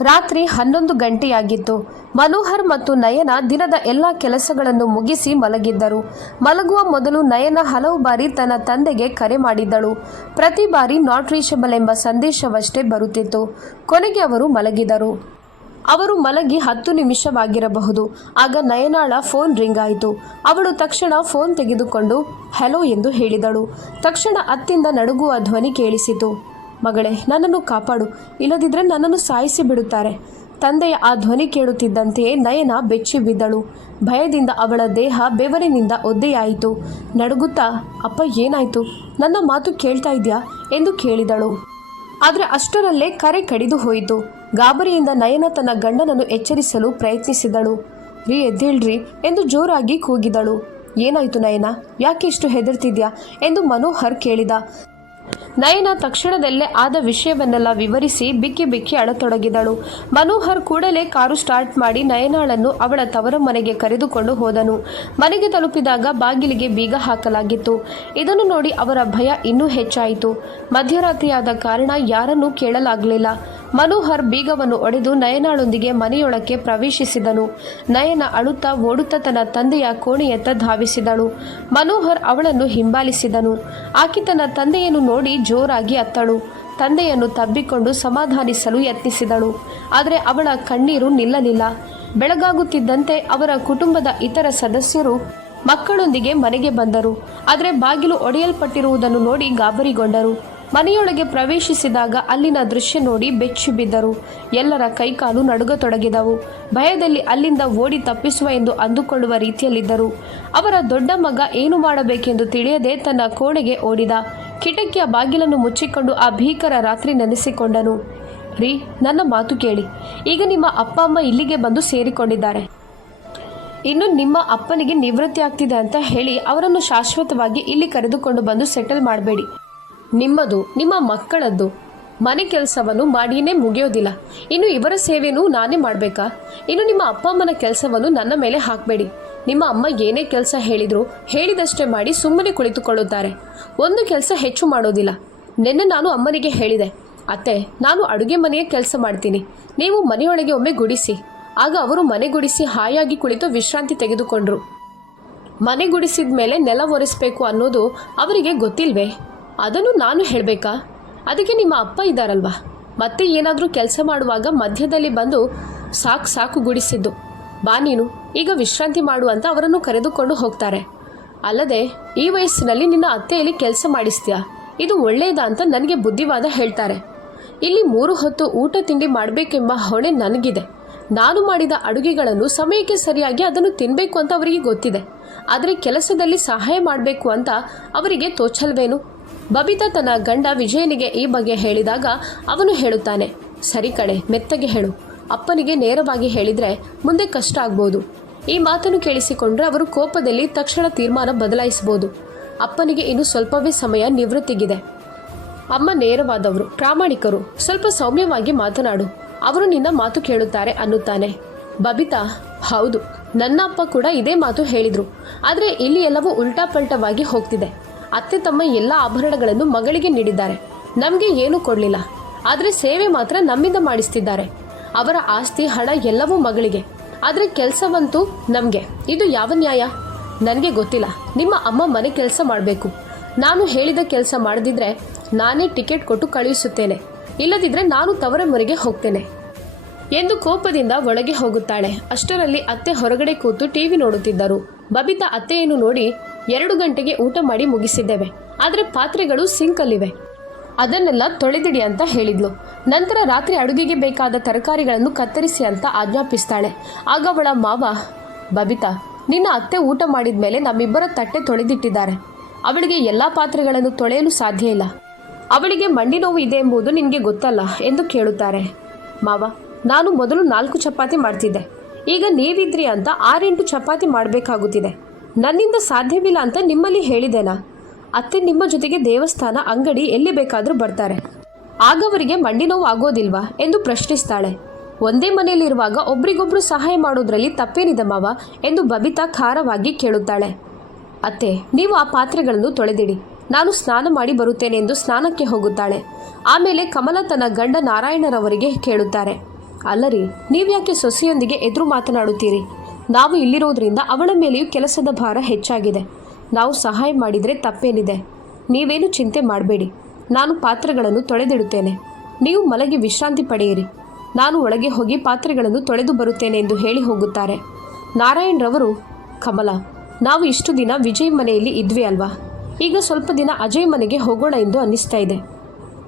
ರಾತ್ರಿ ಹನ್ನೊಂದು ಗಂಟೆಯಾಗಿತ್ತು. ಮನೋಹರ್ ಮತ್ತು ನಯನ ದಿನದ ಎಲ್ಲ ಕೆಲಸಗಳನ್ನು ಮುಗಿಸಿ ಮಲಗಿದ್ದರು. ಮಲಗುವ ಮೊದಲು ನಯನ ಹಲವು ಬಾರಿ ತನ್ನ ತಂದೆಗೆ ಕರೆ ಮಾಡಿದ್ದಳು. ಪ್ರತಿ ಬಾರಿ ನಾಟ್ ರೀಚಬಲ್ ಎಂಬ ಸಂದೇಶವಷ್ಟೇ ಬರುತ್ತಿತ್ತು. ಕೊನೆಗೆ ಅವರು ಮಲಗಿದರು. ಅವರು ಮಲಗಿ ಹತ್ತು ನಿಮಿಷವಾಗಿರಬಹುದು. ಆಗ ನಯನಾಳ ಫೋನ್ ರಿಂಗ್ ಆಯಿತು. ಅವಳು ತಕ್ಷಣ ಫೋನ್ ತೆಗೆದುಕೊಂಡು, ಹಲೋ ಎಂದು ಹೇಳಿದಳು. ತಕ್ಷಣ ಅತ್ತಿಂದ ನಡುಗುವ ಧ್ವನಿ ಕೇಳಿಸಿತು. ಮಗಳೇ, ನನ್ನನ್ನು ಕಾಪಾಡು. ಇಲ್ಲದಿದ್ದರೆ ನನ್ನನ್ನು ಸಾಯಿಸಿ ಬಿಡುತ್ತಾರೆ. ತಂದೆಯ ಆ ಧ್ವನಿ ಕೇಳುತ್ತಿದ್ದಂತೆಯೇ ನಯನ ಬೆಚ್ಚಿ ಬಿದ್ದಳು. ಭಯದಿಂದ ಅವಳ ದೇಹ ಬೆವರಿನಿಂದ ಒದ್ದೆಯಾಯಿತು. ನಡುಗುತ್ತಾ, ಅಪ್ಪ, ಏನಾಯಿತು? ನನ್ನ ಮಾತು ಕೇಳ್ತಾ ಇದೆಯಾ? ಎಂದು ಕೇಳಿದಳು. ಆದರೆ ಅಷ್ಟರಲ್ಲೇ ಕರೆ ಕಡಿದು ಹೋಯಿತು. ಗಾಬರಿಯಿಂದ ನಯನ ತನ್ನ ಗಂಡನನ್ನು ಎಚ್ಚರಿಸಲು ಪ್ರಯತ್ನಿಸಿದಳು. ರೀ, ಎದ್ದೇಳ್ರಿ ಎಂದು ಜೋರಾಗಿ ಕೂಗಿದಳು. ಏನಾಯ್ತು ನಯನ? ಯಾಕೆ ಇಷ್ಟು ಹೆದರ್ತಿದ್ಯಾ? ಎಂದು ಮನೋಹರ್ ಕೇಳಿದ. ನಯನ ತಕ್ಷಣದಲ್ಲೇ ಆದ ವಿಷಯವನ್ನೆಲ್ಲ ವಿವರಿಸಿ ಬಿಕ್ಕಿ ಬಿಕ್ಕಿ ಅಳತೊಡಗಿದಳು. ಮನೋಹರ್ ಕೂಡಲೇ ಕಾರು ಸ್ಟಾರ್ಟ್ ಮಾಡಿ ನಯನಾಳನ್ನು ಅವಳ ತವರ ಮನೆಗೆ ಕರೆದುಕೊಂಡು ಹೋದನು. ಮನೆಗೆ ತಲುಪಿದಾಗ ಬಾಗಿಲಿಗೆ ಬೀಗ ಹಾಕಲಾಗಿತ್ತು. ಇದನ್ನು ನೋಡಿ ಅವರ ಭಯ ಇನ್ನೂ ಹೆಚ್ಚಾಯಿತು. ಮಧ್ಯರಾತ್ರಿಯಾದ ಕಾರಣ ಯಾರನ್ನೂ ಕೇಳಲಾಗಲಿಲ್ಲ. ಮನೋಹರ್ ಬೀಗವನ್ನು ಒಡೆದು ನಯನಾಳೊಂದಿಗೆ ಮನೆಯೊಳಕ್ಕೆ ಪ್ರವೇಶಿಸಿದನು. ನಯನ ಅಳುತ್ತಾ ಓಡುತ್ತಾ ತನ್ನ ತಂದೆಯ ಕೋಣೆಯತ್ತ ಧಾವಿಸಿದಳು. ಮನೋಹರ್ ಅವಳನ್ನು ಹಿಂಬಾಲಿಸಿದನು. ಆಕೆ ತನ್ನ ತಂದೆಯನ್ನು ನೋಡಿ ಜೋರಾಗಿ ಅತ್ತಳು. ತಂದೆಯನ್ನು ತಬ್ಬಿಕೊಂಡು ಸಮಾಧಾನಿಸಲು ಯತ್ನಿಸಿದಳು. ಆದರೆ ಅವಳ ಕಣ್ಣೀರು ನಿಲ್ಲಲಿಲ್ಲ. ಬೆಳಗಾಗುತ್ತಿದ್ದಂತೆ ಅವರ ಕುಟುಂಬದ ಇತರ ಸದಸ್ಯರು ಮಕ್ಕಳೊಂದಿಗೆ ಮನೆಗೆ ಬಂದರು. ಆದರೆ ಬಾಗಿಲು ಒಡೆಯಲ್ಪಟ್ಟಿರುವುದನ್ನು ನೋಡಿ ಗಾಬರಿಗೊಂಡರು. ಮನೆಯೊಳಗೆ ಪ್ರವೇಶಿಸಿದಾಗ ಅಲ್ಲಿನ ದೃಶ್ಯ ನೋಡಿ ಬೆಚ್ಚಿ ಬಿದ್ದರು. ಎಲ್ಲರ ಕೈಕಾಲು ನಡುಗತೊಡಗಿದವು. ಭಯದಲ್ಲಿ ಅಲ್ಲಿಂದ ಓಡಿ ತಪ್ಪಿಸುವ ಎಂದು ಅಂದುಕೊಳ್ಳುವ ರೀತಿಯಲ್ಲಿದ್ದರು. ಅವರ ದೊಡ್ಡ ಮಗ ಏನು ಮಾಡಬೇಕೆಂದು ತಿಳಿಯದೆ ತನ್ನ ಕೋಣೆಗೆ ಓಡಿದ. ಕಿಟಕಿಯ ಬಾಗಿಲನ್ನು ಮುಚ್ಚಿಕೊಂಡು ಆ ಭೀಕರ ರಾತ್ರಿ ನೆನೆಸಿಕೊಂಡನು. ರೀ, ನನ್ನ ಮಾತು ಕೇಳಿ. ಈಗ ನಿಮ್ಮ ಅಪ್ಪ, ಅಮ್ಮ ಇಲ್ಲಿಗೆ ಬಂದು ಸೇರಿಕೊಂಡಿದ್ದಾರೆ. ಇನ್ನು ನಿಮ್ಮ ಅಪ್ಪನಿಗೆ ನಿವೃತ್ತಿ ಆಗ್ತಿದೆ ಅಂತ ಹೇಳಿ ಅವರನ್ನು ಶಾಶ್ವತವಾಗಿ ಇಲ್ಲಿ ಕರೆದುಕೊಂಡು ಬಂದು ಸೆಟಲ್ ಮಾಡಬೇಡಿ. ನಿಮ್ಮದು, ನಿಮ್ಮ ಮಕ್ಕಳದ್ದು. ಮನೆ ಕೆಲಸವನ್ನು ಮಾಡಿಯೇ ಮುಗಿಯೋದಿಲ್ಲ. ಇನ್ನು ಇವರ ಸೇವೆಯೂ ನಾನೇ ಮಾಡಬೇಕಾ? ಇನ್ನು ನಿಮ್ಮ ಅಪ್ಪ ಅಮ್ಮನ ಕೆಲಸವನ್ನು ನನ್ನ ಮೇಲೆ ಹಾಕಬೇಡಿ. ನಿಮ್ಮ ಅಮ್ಮ ಏನೇ ಕೆಲಸ ಹೇಳಿದರೂ ಹೇಳಿದಷ್ಟೇ ಮಾಡಿ ಸುಮ್ಮನೆ ಕುಳಿತುಕೊಳ್ಳುತ್ತಾರೆ. ಒಂದು ಕೆಲಸ ಹೆಚ್ಚು ಮಾಡೋದಿಲ್ಲ. ನಿನ್ನೆ ನಾನು ಅಮ್ಮನಿಗೆ ಹೇಳಿದೆ, ಅತ್ತೆ, ನಾನು ಅಡುಗೆ ಮನೆಯ ಕೆಲಸ ಮಾಡ್ತೀನಿ. ನೀವು ಮನೆಯೊಳಗೆ ಒಮ್ಮೆ ಗುಡಿಸಿ. ಆಗ ಅವರು ಮನೆ ಗುಡಿಸಿ ಹಾಯಾಗಿ ಕುಳಿತು ವಿಶ್ರಾಂತಿ ತೆಗೆದುಕೊಂಡ್ರು. ಮನೆ ಗುಡಿಸಿದ ಮೇಲೆ ನೆಲ ಒರೆಸಬೇಕು ಅನ್ನೋದು ಅವರಿಗೆ ಗೊತ್ತಿಲ್ವೇ? ಅದನ್ನು ನಾನು ಹೇಳಬೇಕಾ? ಅದಕ್ಕೆ ನಿಮ್ಮ ಅಪ್ಪ ಇದ್ದಾರಲ್ವಾ? ಮತ್ತೆ ಏನಾದರೂ ಕೆಲಸ ಮಾಡುವಾಗ ಮಧ್ಯದಲ್ಲಿ ಬಂದು ಸಾಕು ಸಾಕು ಗುಡಿಸಿದ್ದು. ಬಾ ನೀನು, ಈಗ ವಿಶ್ರಾಂತಿ ಮಾಡು ಅಂತ ಅವರನ್ನು ಕರೆದುಕೊಂಡು ಹೋಗ್ತಾರೆ. ಅಲ್ಲದೆ, ಈ ವಯಸ್ಸಿನಲ್ಲಿ ನಿನ್ನ ಅತ್ತೆಯಲ್ಲಿ ಕೆಲಸ ಮಾಡಿಸ್ತೀಯಾ? ಇದು ಒಳ್ಳೆಯದಾ ಅಂತ ನನಗೆ ಬುದ್ಧಿವಾದ ಹೇಳ್ತಾರೆ. ಇಲ್ಲಿ ಮೂರು ಹೊತ್ತು ಊಟ ತಿಂಡಿ ಮಾಡಬೇಕೆಂಬ ಹೊಣೆ ನನಗಿದೆ. ನಾನು ಮಾಡಿದ ಅಡುಗೆಗಳನ್ನು ಸಮಯಕ್ಕೆ ಸರಿಯಾಗಿ ಅದನ್ನು ತಿನ್ನಬೇಕು ಅಂತ ಅವರಿಗೆ ಗೊತ್ತಿದೆ. ಆದರೆ ಕೆಲಸದಲ್ಲಿ ಸಹಾಯ ಮಾಡಬೇಕು ಅಂತ ಅವರಿಗೆ ತೋಚಲ್ವೇನು? ಬಬಿತಾ ತನ್ನ ಗಂಡ ವಿಜಯನಿಗೆ ಈ ಬಗ್ಗೆ ಹೇಳಿದಾಗ ಅವನು ಹೇಳುತ್ತಾನೆ, ಸರಿ ಕಡೆ ಮೆತ್ತಗೆ ಹೇಳು. ಅಪ್ಪನಿಗೆ ನೇರವಾಗಿ ಹೇಳಿದರೆ ಮುಂದೆ ಕಷ್ಟ ಆಗ್ಬೋದು. ಈ ಮಾತನ್ನು ಕೇಳಿಸಿಕೊಂಡ್ರೆ ಅವರು ಕೋಪದಲ್ಲಿ ತಕ್ಷಣ ತೀರ್ಮಾನ ಬದಲಾಯಿಸಬಹುದು. ಅಪ್ಪನಿಗೆ ಇನ್ನು ಸ್ವಲ್ಪವೇ ಸಮಯ ನಿವೃತ್ತಿಗಿದೆ. ಅಮ್ಮ ನೇರವಾದವರು, ಪ್ರಾಮಾಣಿಕರು. ಸ್ವಲ್ಪ ಸೌಮ್ಯವಾಗಿ ಮಾತನಾಡು. ಅವರು ನಿನ್ನ ಮಾತು ಕೇಳುತ್ತಾರೆ ಅನ್ನುತ್ತಾನೆ. ಬಬಿತಾ, ಹೌದು, ನನ್ನ ಅಪ್ಪ ಕೂಡ ಇದೇ ಮಾತು ಹೇಳಿದ್ರು. ಆದರೆ ಇಲ್ಲಿ ಎಲ್ಲವೂ ಉಲ್ಟಾ ಪಲ್ಟವಾಗಿ ಹೋಗ್ತಿದೆ. ಅತ್ತೆ ತಮ್ಮ ಎಲ್ಲ ಆಭರಣಗಳನ್ನು ಮಗಳಿಗೆ ನೀಡಿದ್ದಾರೆ. ನಮಗೆ ಏನೂ ಕೊಡಲಿಲ್ಲ. ಆದರೆ ಸೇವೆ ಮಾತ್ರ ನಮ್ಮಿಂದ ಮಾಡಿಸ್ತಿದ್ದಾರೆ. ಅವರ ಆಸ್ತಿ, ಹಣ ಎಲ್ಲವೂ ಮಗಳಿಗೆ. ಆದರೆ ಕೆಲಸವಂತೂ ನಮಗೆ. ಇದು ಯಾವ ನ್ಯಾಯ? ನನಗೆ ಗೊತ್ತಿಲ್ಲ. ನಿಮ್ಮ ಅಮ್ಮ ಮನೆ ಕೆಲಸ ಮಾಡಬೇಕು. ನಾನು ಹೇಳಿದ ಕೆಲಸ ಮಾಡದಿದ್ರೆ ನಾನೇ ಟಿಕೆಟ್ ಕೊಟ್ಟು ಕಳುಹಿಸುತ್ತೇನೆ ಇಲ್ಲದಿದ್ದರೆ ನಾನು ತವರ ಮನೆಗೆ ಹೋಗ್ತೇನೆ. ಎಂದು ಕೋಪದಿಂದ ಒಳಗೆ ಹೋಗುತ್ತಾಳೆ. ಅಷ್ಟರಲ್ಲಿ ಅತ್ತೆ ಹೊರಗಡೆ ಕೂತು ಟಿವಿ ನೋಡುತ್ತಿದ್ದರು. ಬಬಿತಾ ಅತ್ತೆಯನ್ನು ನೋಡಿ ಎರಡು ಗಂಟೆಗೆ ಊಟ ಮಾಡಿ ಮುಗಿಸಿದ್ದೇವೆ. ಆದರೆ ಪಾತ್ರೆಗಳು ಸಿಂಕಲ್ಲಿವೆ ಅದನ್ನೆಲ್ಲ ತೊಳೆದಿಡಿ ಅಂತ ಹೇಳಿದ್ಲು. ನಂತರ ರಾತ್ರಿ ಅಡುಗೆಗೆ ಬೇಕಾದ ತರಕಾರಿಗಳನ್ನು ಕತ್ತರಿಸಿ ಅಂತ ಆಜ್ಞಾಪಿಸ್ತಾಳೆ. ಆಗ ಅವಳ ಮಾವ, ಬಬಿತಾ, ನಿನ್ನ ಅತ್ತೆ ಊಟ ಮಾಡಿದ ಮೇಲೆ ನಮ್ಮಿಬ್ಬರ ತಟ್ಟೆ ತೊಳೆದಿಟ್ಟಿದ್ದಾರೆ. ಅವಳಿಗೆ ಎಲ್ಲ ಪಾತ್ರೆಗಳನ್ನು ತೊಳೆಯಲು ಸಾಧ್ಯ ಇಲ್ಲ. ಅವಳಿಗೆ ಮಂಡಿ ನೋವು ಇದೆ ಎಂಬುದು ನಿನಗೆ ಗೊತ್ತಲ್ಲ ಎಂದು ಕೇಳುತ್ತಾರೆ. ಮಾವ ನಾನು ಮೊದಲು ನಾಲ್ಕು ಚಪಾತಿ ಮಾಡ್ತಿದ್ದೆ. ಈಗ ನೀವಿದ್ರಿ ಅಂತ ಆರೆಂಟು ಚಪಾತಿ ಮಾಡಬೇಕಾಗುತ್ತಿದೆ. ನನ್ನಿಂದ ಸಾಧ್ಯವಿಲ್ಲ ಅಂತ ನಿಮ್ಮಲ್ಲಿ ಹೇಳಿದೆನಾ ಅತ್ತೆ ನಿಮ್ಮ ಜೊತೆಗೆ ದೇವಸ್ಥಾನ, ಅಂಗಡಿ ಎಲ್ಲಿ ಬೇಕಾದರೂ ಬರ್ತಾರೆ. ಆಗವರಿಗೆ ಮಂಡಿ ನೋವು ಆಗೋದಿಲ್ವಾ ಎಂದು ಪ್ರಶ್ನಿಸ್ತಾಳೆ. ಒಂದೇ ಮನೆಯಲ್ಲಿರುವಾಗ ಒಬ್ರಿಗೊಬ್ರು ಸಹಾಯ ಮಾಡೋದ್ರಲ್ಲಿ ತಪ್ಪೇನಿದೆ ಮಾವ ಎಂದು ಬಬಿತಾ ಖಾರವಾಗಿ ಕೇಳುತ್ತಾಳೆ. ಅತ್ತೆ, ನೀವು ಆ ಪಾತ್ರೆಗಳನ್ನು ತೊಳೆದಿಡಿ. ನಾನು ಸ್ನಾನ ಮಾಡಿ ಬರುತ್ತೇನೆ ಎಂದು ಸ್ನಾನಕ್ಕೆ ಹೋಗುತ್ತಾಳೆ. ಆಮೇಲೆ ಕಮಲ ತನ್ನ ಗಂಡ ನಾರಾಯಣರವರಿಗೆ ಕೇಳುತ್ತಾರೆ. ಅಲ್ಲರಿ ನೀವ್ಯಾಕೆ ಸೊಸೆಯೊಂದಿಗೆ ಎದುರು ಮಾತನಾಡುತ್ತೀರಿ? ನಾವು ಇಲ್ಲಿರೋದ್ರಿಂದ ಅವಳ ಮೇಲೆಯೂ ಕೆಲಸದ ಭಾರ ಹೆಚ್ಚಾಗಿದೆ. ನಾವು ಸಹಾಯ ಮಾಡಿದರೆ ತಪ್ಪೇನಿದೆ. ನೀವೇನು ಚಿಂತೆ ಮಾಡಬೇಡಿ. ನಾನು ಪಾತ್ರೆಗಳನ್ನು ತೊಳೆದಿಡುತ್ತೇನೆ. ನೀವು ಮಲಗಿ ವಿಶ್ರಾಂತಿ ಪಡೆಯಿರಿ. ನಾನು ಒಳಗೆ ಹೋಗಿ ಪಾತ್ರೆಗಳನ್ನು ತೊಳೆದು ಬರುತ್ತೇನೆ ಎಂದು ಹೇಳಿ ಹೋಗುತ್ತಾರೆ. ನಾರಾಯಣ್ ರವರು, ಕಮಲ, ನಾವು ಇಷ್ಟು ದಿನ ವಿಜಯ್ ಮನೆಯಲ್ಲಿ ಇದ್ವಿ ಅಲ್ವಾ? ಈಗ ಸ್ವಲ್ಪ ದಿನ ಅಜಯ್ ಮನೆಗೆ ಹೋಗೋಣ ಎಂದು ಅನ್ನಿಸ್ತಾ ಇದೆ.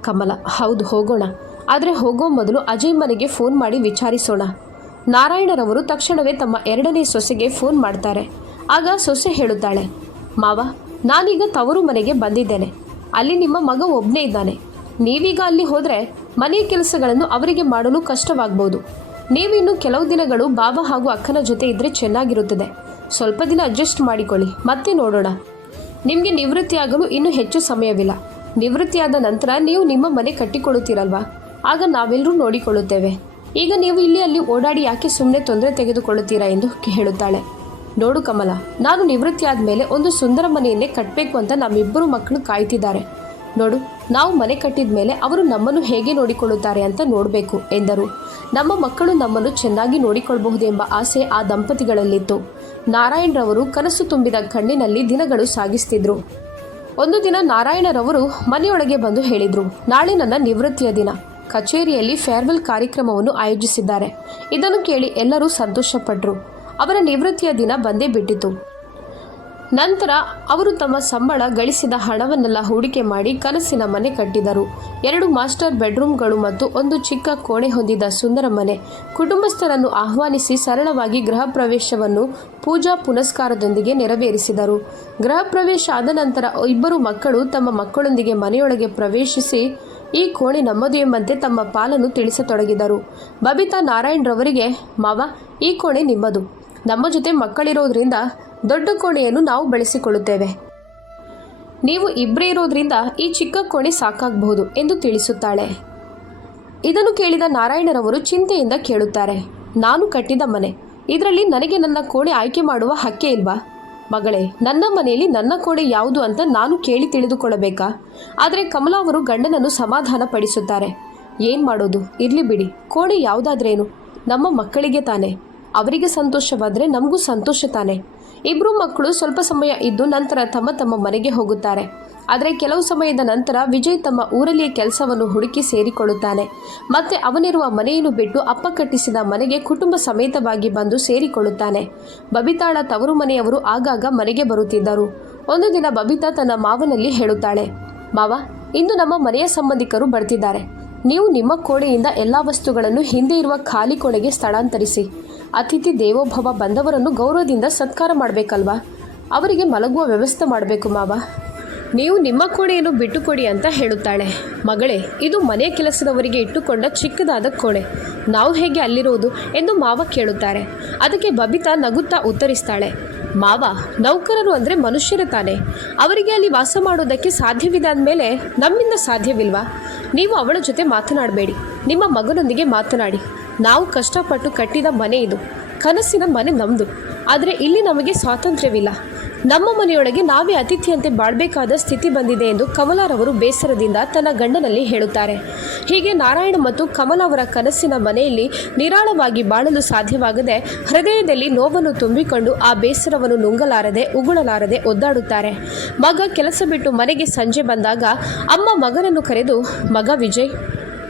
ಕಮಲ, ಹೌದು, ಹೋಗೋಣ. ಆದರೆ ಹೋಗೋ ಮೊದಲು ಅಜಯ್ ಮನೆಗೆ ಫೋನ್ ಮಾಡಿ ವಿಚಾರಿಸೋಣ. ನಾರಾಯಣರವರು ತಕ್ಷಣವೇ ತಮ್ಮ ಎರಡನೇ ಸೊಸೆಗೆ ಫೋನ್ ಮಾಡ್ತಾರೆ. ಆಗ ಸೊಸೆ ಹೇಳುತ್ತಾಳೆ, ಮಾವ, ನಾನೀಗ ತವರು ಮನೆಗೆ ಬಂದಿದ್ದೇನೆ. ಅಲ್ಲಿ ನಿಮ್ಮ ಮಗ ಒಬ್ಬನೇ ಇದ್ದಾನೆ. ನೀವೀಗ ಅಲ್ಲಿ ಹೋದರೆ ಮನೆಯ ಕೆಲಸಗಳನ್ನು ಅವರಿಗೆ ಮಾಡಲು ಕಷ್ಟವಾಗ್ಬೋದು. ನೀವಿನ್ನು ಕೆಲವು ದಿನಗಳು ಬಾಬಾ ಹಾಗೂ ಅಕ್ಕನ ಜೊತೆ ಇದ್ದರೆ ಚೆನ್ನಾಗಿರುತ್ತದೆ. ಸ್ವಲ್ಪ ದಿನ ಅಡ್ಜಸ್ಟ್ ಮಾಡಿಕೊಳ್ಳಿ, ಮತ್ತೆ ನೋಡೋಣ. ನಿಮಗೆ ನಿವೃತ್ತಿಯಾಗಲು ಇನ್ನೂ ಹೆಚ್ಚು ಸಮಯವಿಲ್ಲ. ನಿವೃತ್ತಿಯಾದ ನಂತರ ನೀವು ನಿಮ್ಮ ಮನೆ ಕಟ್ಟಿಕೊಳ್ಳುತ್ತೀರಲ್ವಾ? ಆಗ ನಾವೆಲ್ಲರೂ ನೋಡಿಕೊಳ್ಳುತ್ತೇವೆ. ಈಗ ನೀವು ಇಲ್ಲಿ ಅಲ್ಲಿ ಓಡಾಡಿ ಯಾಕೆ ಸುಮ್ಮನೆ ತೊಂದರೆ ತೆಗೆದುಕೊಳ್ಳುತ್ತೀರಾ ಎಂದು ಹೇಳುತ್ತಾಳೆ ನೋಡು ಕಮಲ, ನಾನು ನಿವೃತ್ತಿ ಆದಮೇಲೆ ಒಂದು ಸುಂದರ ಮನೆಯನ್ನೇ ಕಟ್ಟಬೇಕು ಅಂತ ನಮ್ಮಿಬ್ಬರು ಮಕ್ಕಳು ಕಾಯ್ತಿದ್ದಾರೆ. ನೋಡು, ನಾವು ಮನೆ ಕಟ್ಟಿದ ಮೇಲೆ ಅವರು ನಮ್ಮನ್ನು ಹೇಗೆ ನೋಡಿಕೊಳ್ಳುತ್ತಾರೆ ಅಂತ ನೋಡಬೇಕು ಎಂದರು. ನಮ್ಮ ಮಕ್ಕಳು ನಮ್ಮನ್ನು ಚೆನ್ನಾಗಿ ನೋಡಿಕೊಳ್ಳಬಹುದೆಂಬ ಆಸೆ ಆ ದಂಪತಿಗಳಲ್ಲಿತ್ತು. ನಾರಾಯಣರವರು ಕನಸು ತುಂಬಿದ ಕಣ್ಣಿನಲ್ಲಿ ದಿನಗಳು ಸಾಗಿಸ್ತಿದ್ರು. ಒಂದು ದಿನ ನಾರಾಯಣರವರು ಮನೆಯೊಳಗೆ ಬಂದು ಹೇಳಿದರು, ನಾಳೆ ನನ್ನ ನಿವೃತ್ತಿಯ ದಿನ. ಕಚೇರಿಯಲ್ಲಿ ಫೇರ್ವೆಲ್ ಕಾರ್ಯಕ್ರಮವನ್ನು ಆಯೋಜಿಸಿದ್ದಾರೆ. ಇದನ್ನು ಕೇಳಿ ಎಲ್ಲರೂ ಸಂತೋಷಪಟ್ಟರು ಅವರ ನಿವೃತ್ತಿಯ ದಿನ ಬಂದೇ ಬಿಟ್ಟಿತು. ನಂತರ ಅವರು ತಮ್ಮ ಸಂಬಳ ಗಳಿಸಿದ ಹಣವನ್ನೆಲ್ಲ ಹೂಡಿಕೆ ಮಾಡಿ ಕನಸಿನ ಮನೆ ಕಟ್ಟಿದರು. ಎರಡು ಮಾಸ್ಟರ್ ಬೆಡ್ರೂಮ್ಗಳು ಮತ್ತು ಒಂದು ಚಿಕ್ಕ ಕೋಣೆ ಹೊಂದಿದ ಸುಂದರ ಮನೆ. ಕುಟುಂಬಸ್ಥರನ್ನು ಆಹ್ವಾನಿಸಿ ಸರಳವಾಗಿ ಗೃಹ ಪ್ರವೇಶವನ್ನು ಪೂಜಾ ಪುನಸ್ಕಾರದೊಂದಿಗೆ ನೆರವೇರಿಸಿದರು. ಗೃಹ ಪ್ರವೇಶ ಆದ ನಂತರ ಇಬ್ಬರು ಮಕ್ಕಳು ತಮ್ಮ ಮಕ್ಕಳೊಂದಿಗೆ ಮನೆಯೊಳಗೆ ಪ್ರವೇಶಿಸಿ ಈ ಕೋಣೆ ನಮ್ಮದು ಎಂಬಂತೆ ತಮ್ಮ ಪಾಲನ್ನು ತಿಳಿಸತೊಡಗಿದರು. ಬಬಿತಾ ನಾರಾಯಣ್ ರವರಿಗೆ, ಮಾವ, ಈ ಕೋಣೆ ನಿಮ್ಮದು. ನಮ್ಮ ಜೊತೆ ಮಕ್ಕಳಿರೋದ್ರಿಂದ ದೊಡ್ಡ ಕೋಣೆಯನ್ನು ನಾವು ಬಳಸಿಕೊಳ್ಳುತ್ತೇವೆ. ನೀವು ಇಬ್ಬರೇ ಇರೋದ್ರಿಂದ ಈ ಚಿಕ್ಕ ಕೋಣೆ ಸಾಕಾಗಬಹುದು ಎಂದು ತಿಳಿಸುತ್ತಾಳೆ. ಇದನ್ನು ಕೇಳಿದ ನಾರಾಯಣರವರು ಚಿಂತೆಯಿಂದ ಕೇಳುತ್ತಾರೆ. ನಾನು ಕಟ್ಟಿದ ಮನೆ. ಇದರಲ್ಲಿ ನನಗೆ ನನ್ನ ಕೋಣೆ ಆಯ್ಕೆ ಮಾಡುವ ಹಕ್ಕೆ ಇಲ್ವಾ? ಮಗಳೇ, ನನ್ನ ಮನೆಯಲ್ಲಿ ನನ್ನ ಕೋಣೆ ಯಾವುದು ಅಂತ ನಾನು ಕೇಳಿ ತಿಳಿದುಕೊಳ್ಳಬೇಕಾ? ಆದರೆ ಕಮಲಾ ಅವರು ಗಂಡನನ್ನು ಸಮಾಧಾನ ಪಡಿಸುತ್ತಾರೆ ಏನು ಮಾಡೋದು? ಇರಲಿ ಬಿಡಿ. ಕೋಣೆ ಯಾವುದಾದ್ರೇನು? ನಮ್ಮ ಮಕ್ಕಳಿಗೆ ತಾನೆ. ಅವರಿಗೆ ಸಂತೋಷವಾದರೆ ನಮಗೂ ಸಂತೋಷ ತಾನೆ. ಇಬ್ಬರು ಮಕ್ಕಳು ಸ್ವಲ್ಪ ಸಮಯ ಇದ್ದು ನಂತರ ತಮ್ಮ ತಮ್ಮ ಮನೆಗೆ ಹೋಗುತ್ತಾರೆ. ಆದರೆ ಕೆಲವು ಸಮಯದ ನಂತರ ವಿಜಯ್ ತಮ್ಮ ಊರಲ್ಲಿಯ ಕೆಲಸವನ್ನು ಹುಡುಕಿ ಸೇರಿಕೊಳ್ಳುತ್ತಾನೆ. ಮತ್ತೆ ಅವನಿರುವ ಮನೆಯನ್ನು ಬಿಟ್ಟು ಅಪ್ಪ ಕಟ್ಟಿಸಿದ ಮನೆಗೆ ಕುಟುಂಬ ಸಮೇತವಾಗಿ ಬಂದು ಸೇರಿಕೊಳ್ಳುತ್ತಾನೆ. ಬಬಿತಾಳ ತವರು ಮನೆಯವರು ಆಗಾಗ ಮನೆಗೆ ಬರುತ್ತಿದ್ದರು. ಒಂದು ದಿನ ಬಬಿತಾ ತನ್ನ ಮಾವನಲ್ಲಿ ಹೇಳುತ್ತಾಳೆ, ಮಾವ, ಇಂದು ನಮ್ಮ ಮನೆಯ ಸಂಬಂಧಿಕರು ಬರ್ತಿದ್ದಾರೆ. ನೀವು ನಿಮ್ಮ ಕೋಣೆಯಿಂದ ಎಲ್ಲ ವಸ್ತುಗಳನ್ನು ಹಿಂದೆ ಇರುವ ಖಾಲಿ ಕೋಣೆಗೆ ಸ್ಥಳಾಂತರಿಸಿ. ಅತಿಥಿ ದೇವೋಭವ ಬಂದವರನ್ನು ಗೌರವದಿಂದ ಸತ್ಕಾರ ಮಾಡಬೇಕಲ್ವಾ? ಅವರಿಗೆ ಮಲಗುವ ವ್ಯವಸ್ಥೆ ಮಾಡಬೇಕು ಮಾವ. ನೀವು ನಿಮ್ಮ ಕೋಣೆಯನ್ನು ಬಿಟ್ಟುಕೊಡಿ ಅಂತ ಹೇಳುತ್ತಾಳೆ. ಮಗಳೇ, ಇದು ಮನೆ ಕೆಲಸದವರಿಗೆ ಇಟ್ಟುಕೊಂಡ ಚಿಕ್ಕದಾದ ಕೋಣೆ. ನಾವು ಹೇಗೆ ಅಲ್ಲಿರೋದು ಎಂದು ಮಾವ ಕೇಳುತ್ತಾರೆ. ಅದಕ್ಕೆ ಬಬಿತಾ ನಗುತ್ತಾ ಉತ್ತರಿಸ್ತಾಳೆ. ಮಾವ, ನೌಕರರು ಅಂದರೆ ಮನುಷ್ಯರೇ ತಾನೆ. ಅವರಿಗೆ ಅಲ್ಲಿ ವಾಸ ಮಾಡೋದಕ್ಕೆ ಸಾಧ್ಯವಿದೆ ಅಂದಮೇಲೆ ನಮ್ಮಿಂದ ಸಾಧ್ಯವಿಲ್ವಾ? ನೀವು ಅವಳ ಜೊತೆ ಮಾತನಾಡಬೇಡಿ. ನಿಮ್ಮ ಮಗನೊಂದಿಗೆ ಮಾತನಾಡಿ. ನಾವು ಕಷ್ಟಪಟ್ಟು ಕಟ್ಟಿದ ಮನೆ ಇದು. ಕನಸಿನ ಮನೆ ನಮ್ಮದು ಆದರೆ ಇಲ್ಲಿ ನಮಗೆ ಸ್ವಾತಂತ್ರ್ಯವಿಲ್ಲ. ನಮ್ಮ ಮನೆಯೊಳಗೆ ನಾವೇ ಅತಿಥಿಯಂತೆ ಬಾಳ್ಬೇಕಾದ ಸ್ಥಿತಿ ಬಂದಿದೆ ಎಂದು ಕಮಲಾರವರು ಬೇಸರದಿಂದ ತನ್ನ ಗಂಡನಲ್ಲಿ ಹೇಳುತ್ತಾರೆ. ಹೀಗೆ ನಾರಾಯಣ ಮತ್ತು ಕಮಲ ಅವರ ಕನಸಿನ ಮನೆಯಲ್ಲಿ ನಿರಾಳವಾಗಿ ಬಾಳಲು ಸಾಧ್ಯವಾಗದೆ ಹೃದಯದಲ್ಲಿ ನೋವನ್ನು ತುಂಬಿಕೊಂಡು ಆ ಬೇಸರವನ್ನು ನುಂಗಲಾರದೆ, ಉಗುಳಲಾರದೆ ಒದ್ದಾಡುತ್ತಾರೆ. ಮಗ ಕೆಲಸ ಬಿಟ್ಟು ಮನೆಗೆ ಸಂಜೆ ಬಂದಾಗ ಅಮ್ಮ ಮಗನನ್ನು ಕರೆದು, ಮಗ ವಿಜಯ್,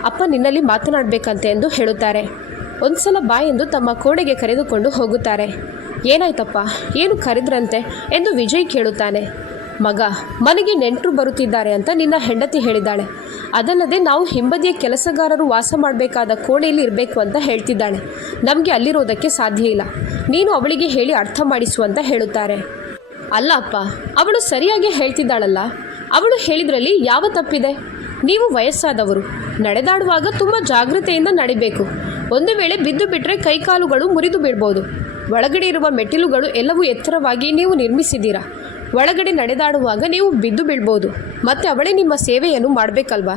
ಅಪ್ಪ ನಿನ್ನಲ್ಲಿ ಮಾತನಾಡಬೇಕಂತೆ ಎಂದು ಹೇಳುತ್ತಾರೆ. ಒಂದ್ಸಲ ಬಾ ಎಂದು ತಮ್ಮ ಕೋಣೆಗೆ ಕರೆದುಕೊಂಡು ಹೋಗುತ್ತಾರೆ. ಏನಾಯ್ತಪ್ಪ? ಏನು ಕರೆದ್ರಂತೆ? ಎಂದು ವಿಜಯ್ ಕೇಳುತ್ತಾನೆ. ಮಗ, ಮನೆಗೆ ನೆಂಟರು ಬರುತ್ತಿದ್ದಾರೆ ಅಂತ ನಿನ್ನ ಹೆಂಡತಿ ಹೇಳಿದ್ದಾಳೆ. ಅದಲ್ಲದೆ ನಾವು ಹಿಂಬದಿಯ ಕೆಲಸಗಾರರು ವಾಸ ಮಾಡಬೇಕಾದ ಕೋಣೆಯಲ್ಲಿ ಇರಬೇಕು ಅಂತ ಹೇಳ್ತಿದ್ದಾಳೆ. ನಮಗೆ ಅಲ್ಲಿರೋದಕ್ಕೆ ಸಾಧ್ಯ ಇಲ್ಲ. ನೀನು ಅವಳಿಗೆ ಹೇಳಿ ಅರ್ಥ ಮಾಡಿಸು ಅಂತ ಹೇಳುತ್ತಾರೆ. ಅಲ್ಲ ಅಪ್ಪ, ಅವಳು ಸರಿಯಾಗಿ ಹೇಳ್ತಿದ್ದಾಳಲ್ಲ? ಅವಳು ಹೇಳಿದ್ರಲ್ಲಿ ಯಾವ ತಪ್ಪಿದೆ? ನೀವು ವಯಸ್ಸಾದವರು. ನಡೆದಾಡುವಾಗ ತುಂಬ ಜಾಗ್ರತೆಯಿಂದ ನಡಿಬೇಕು. ಒಂದು ವೇಳೆ ಬಿದ್ದು ಬಿಟ್ಟರೆ ಕೈಕಾಲುಗಳು ಮುರಿದು ಬಿಡ್ಬೋದು ಒಳಗಡೆ ಇರುವ ಮೆಟ್ಟಿಲುಗಳು ಎಲ್ಲವೂ ಎತ್ತರವಾಗಿ ನೀವು ನಿರ್ಮಿಸಿದ್ದೀರಾ? ಒಳಗಡೆ ನಡೆದಾಡುವಾಗ ನೀವು ಬಿದ್ದು ಬೀಳ್ಬೋದು. ಮತ್ತೆ ಅವಳೇ ನಿಮ್ಮ ಸೇವೆಯನ್ನು ಮಾಡಬೇಕಲ್ವಾ?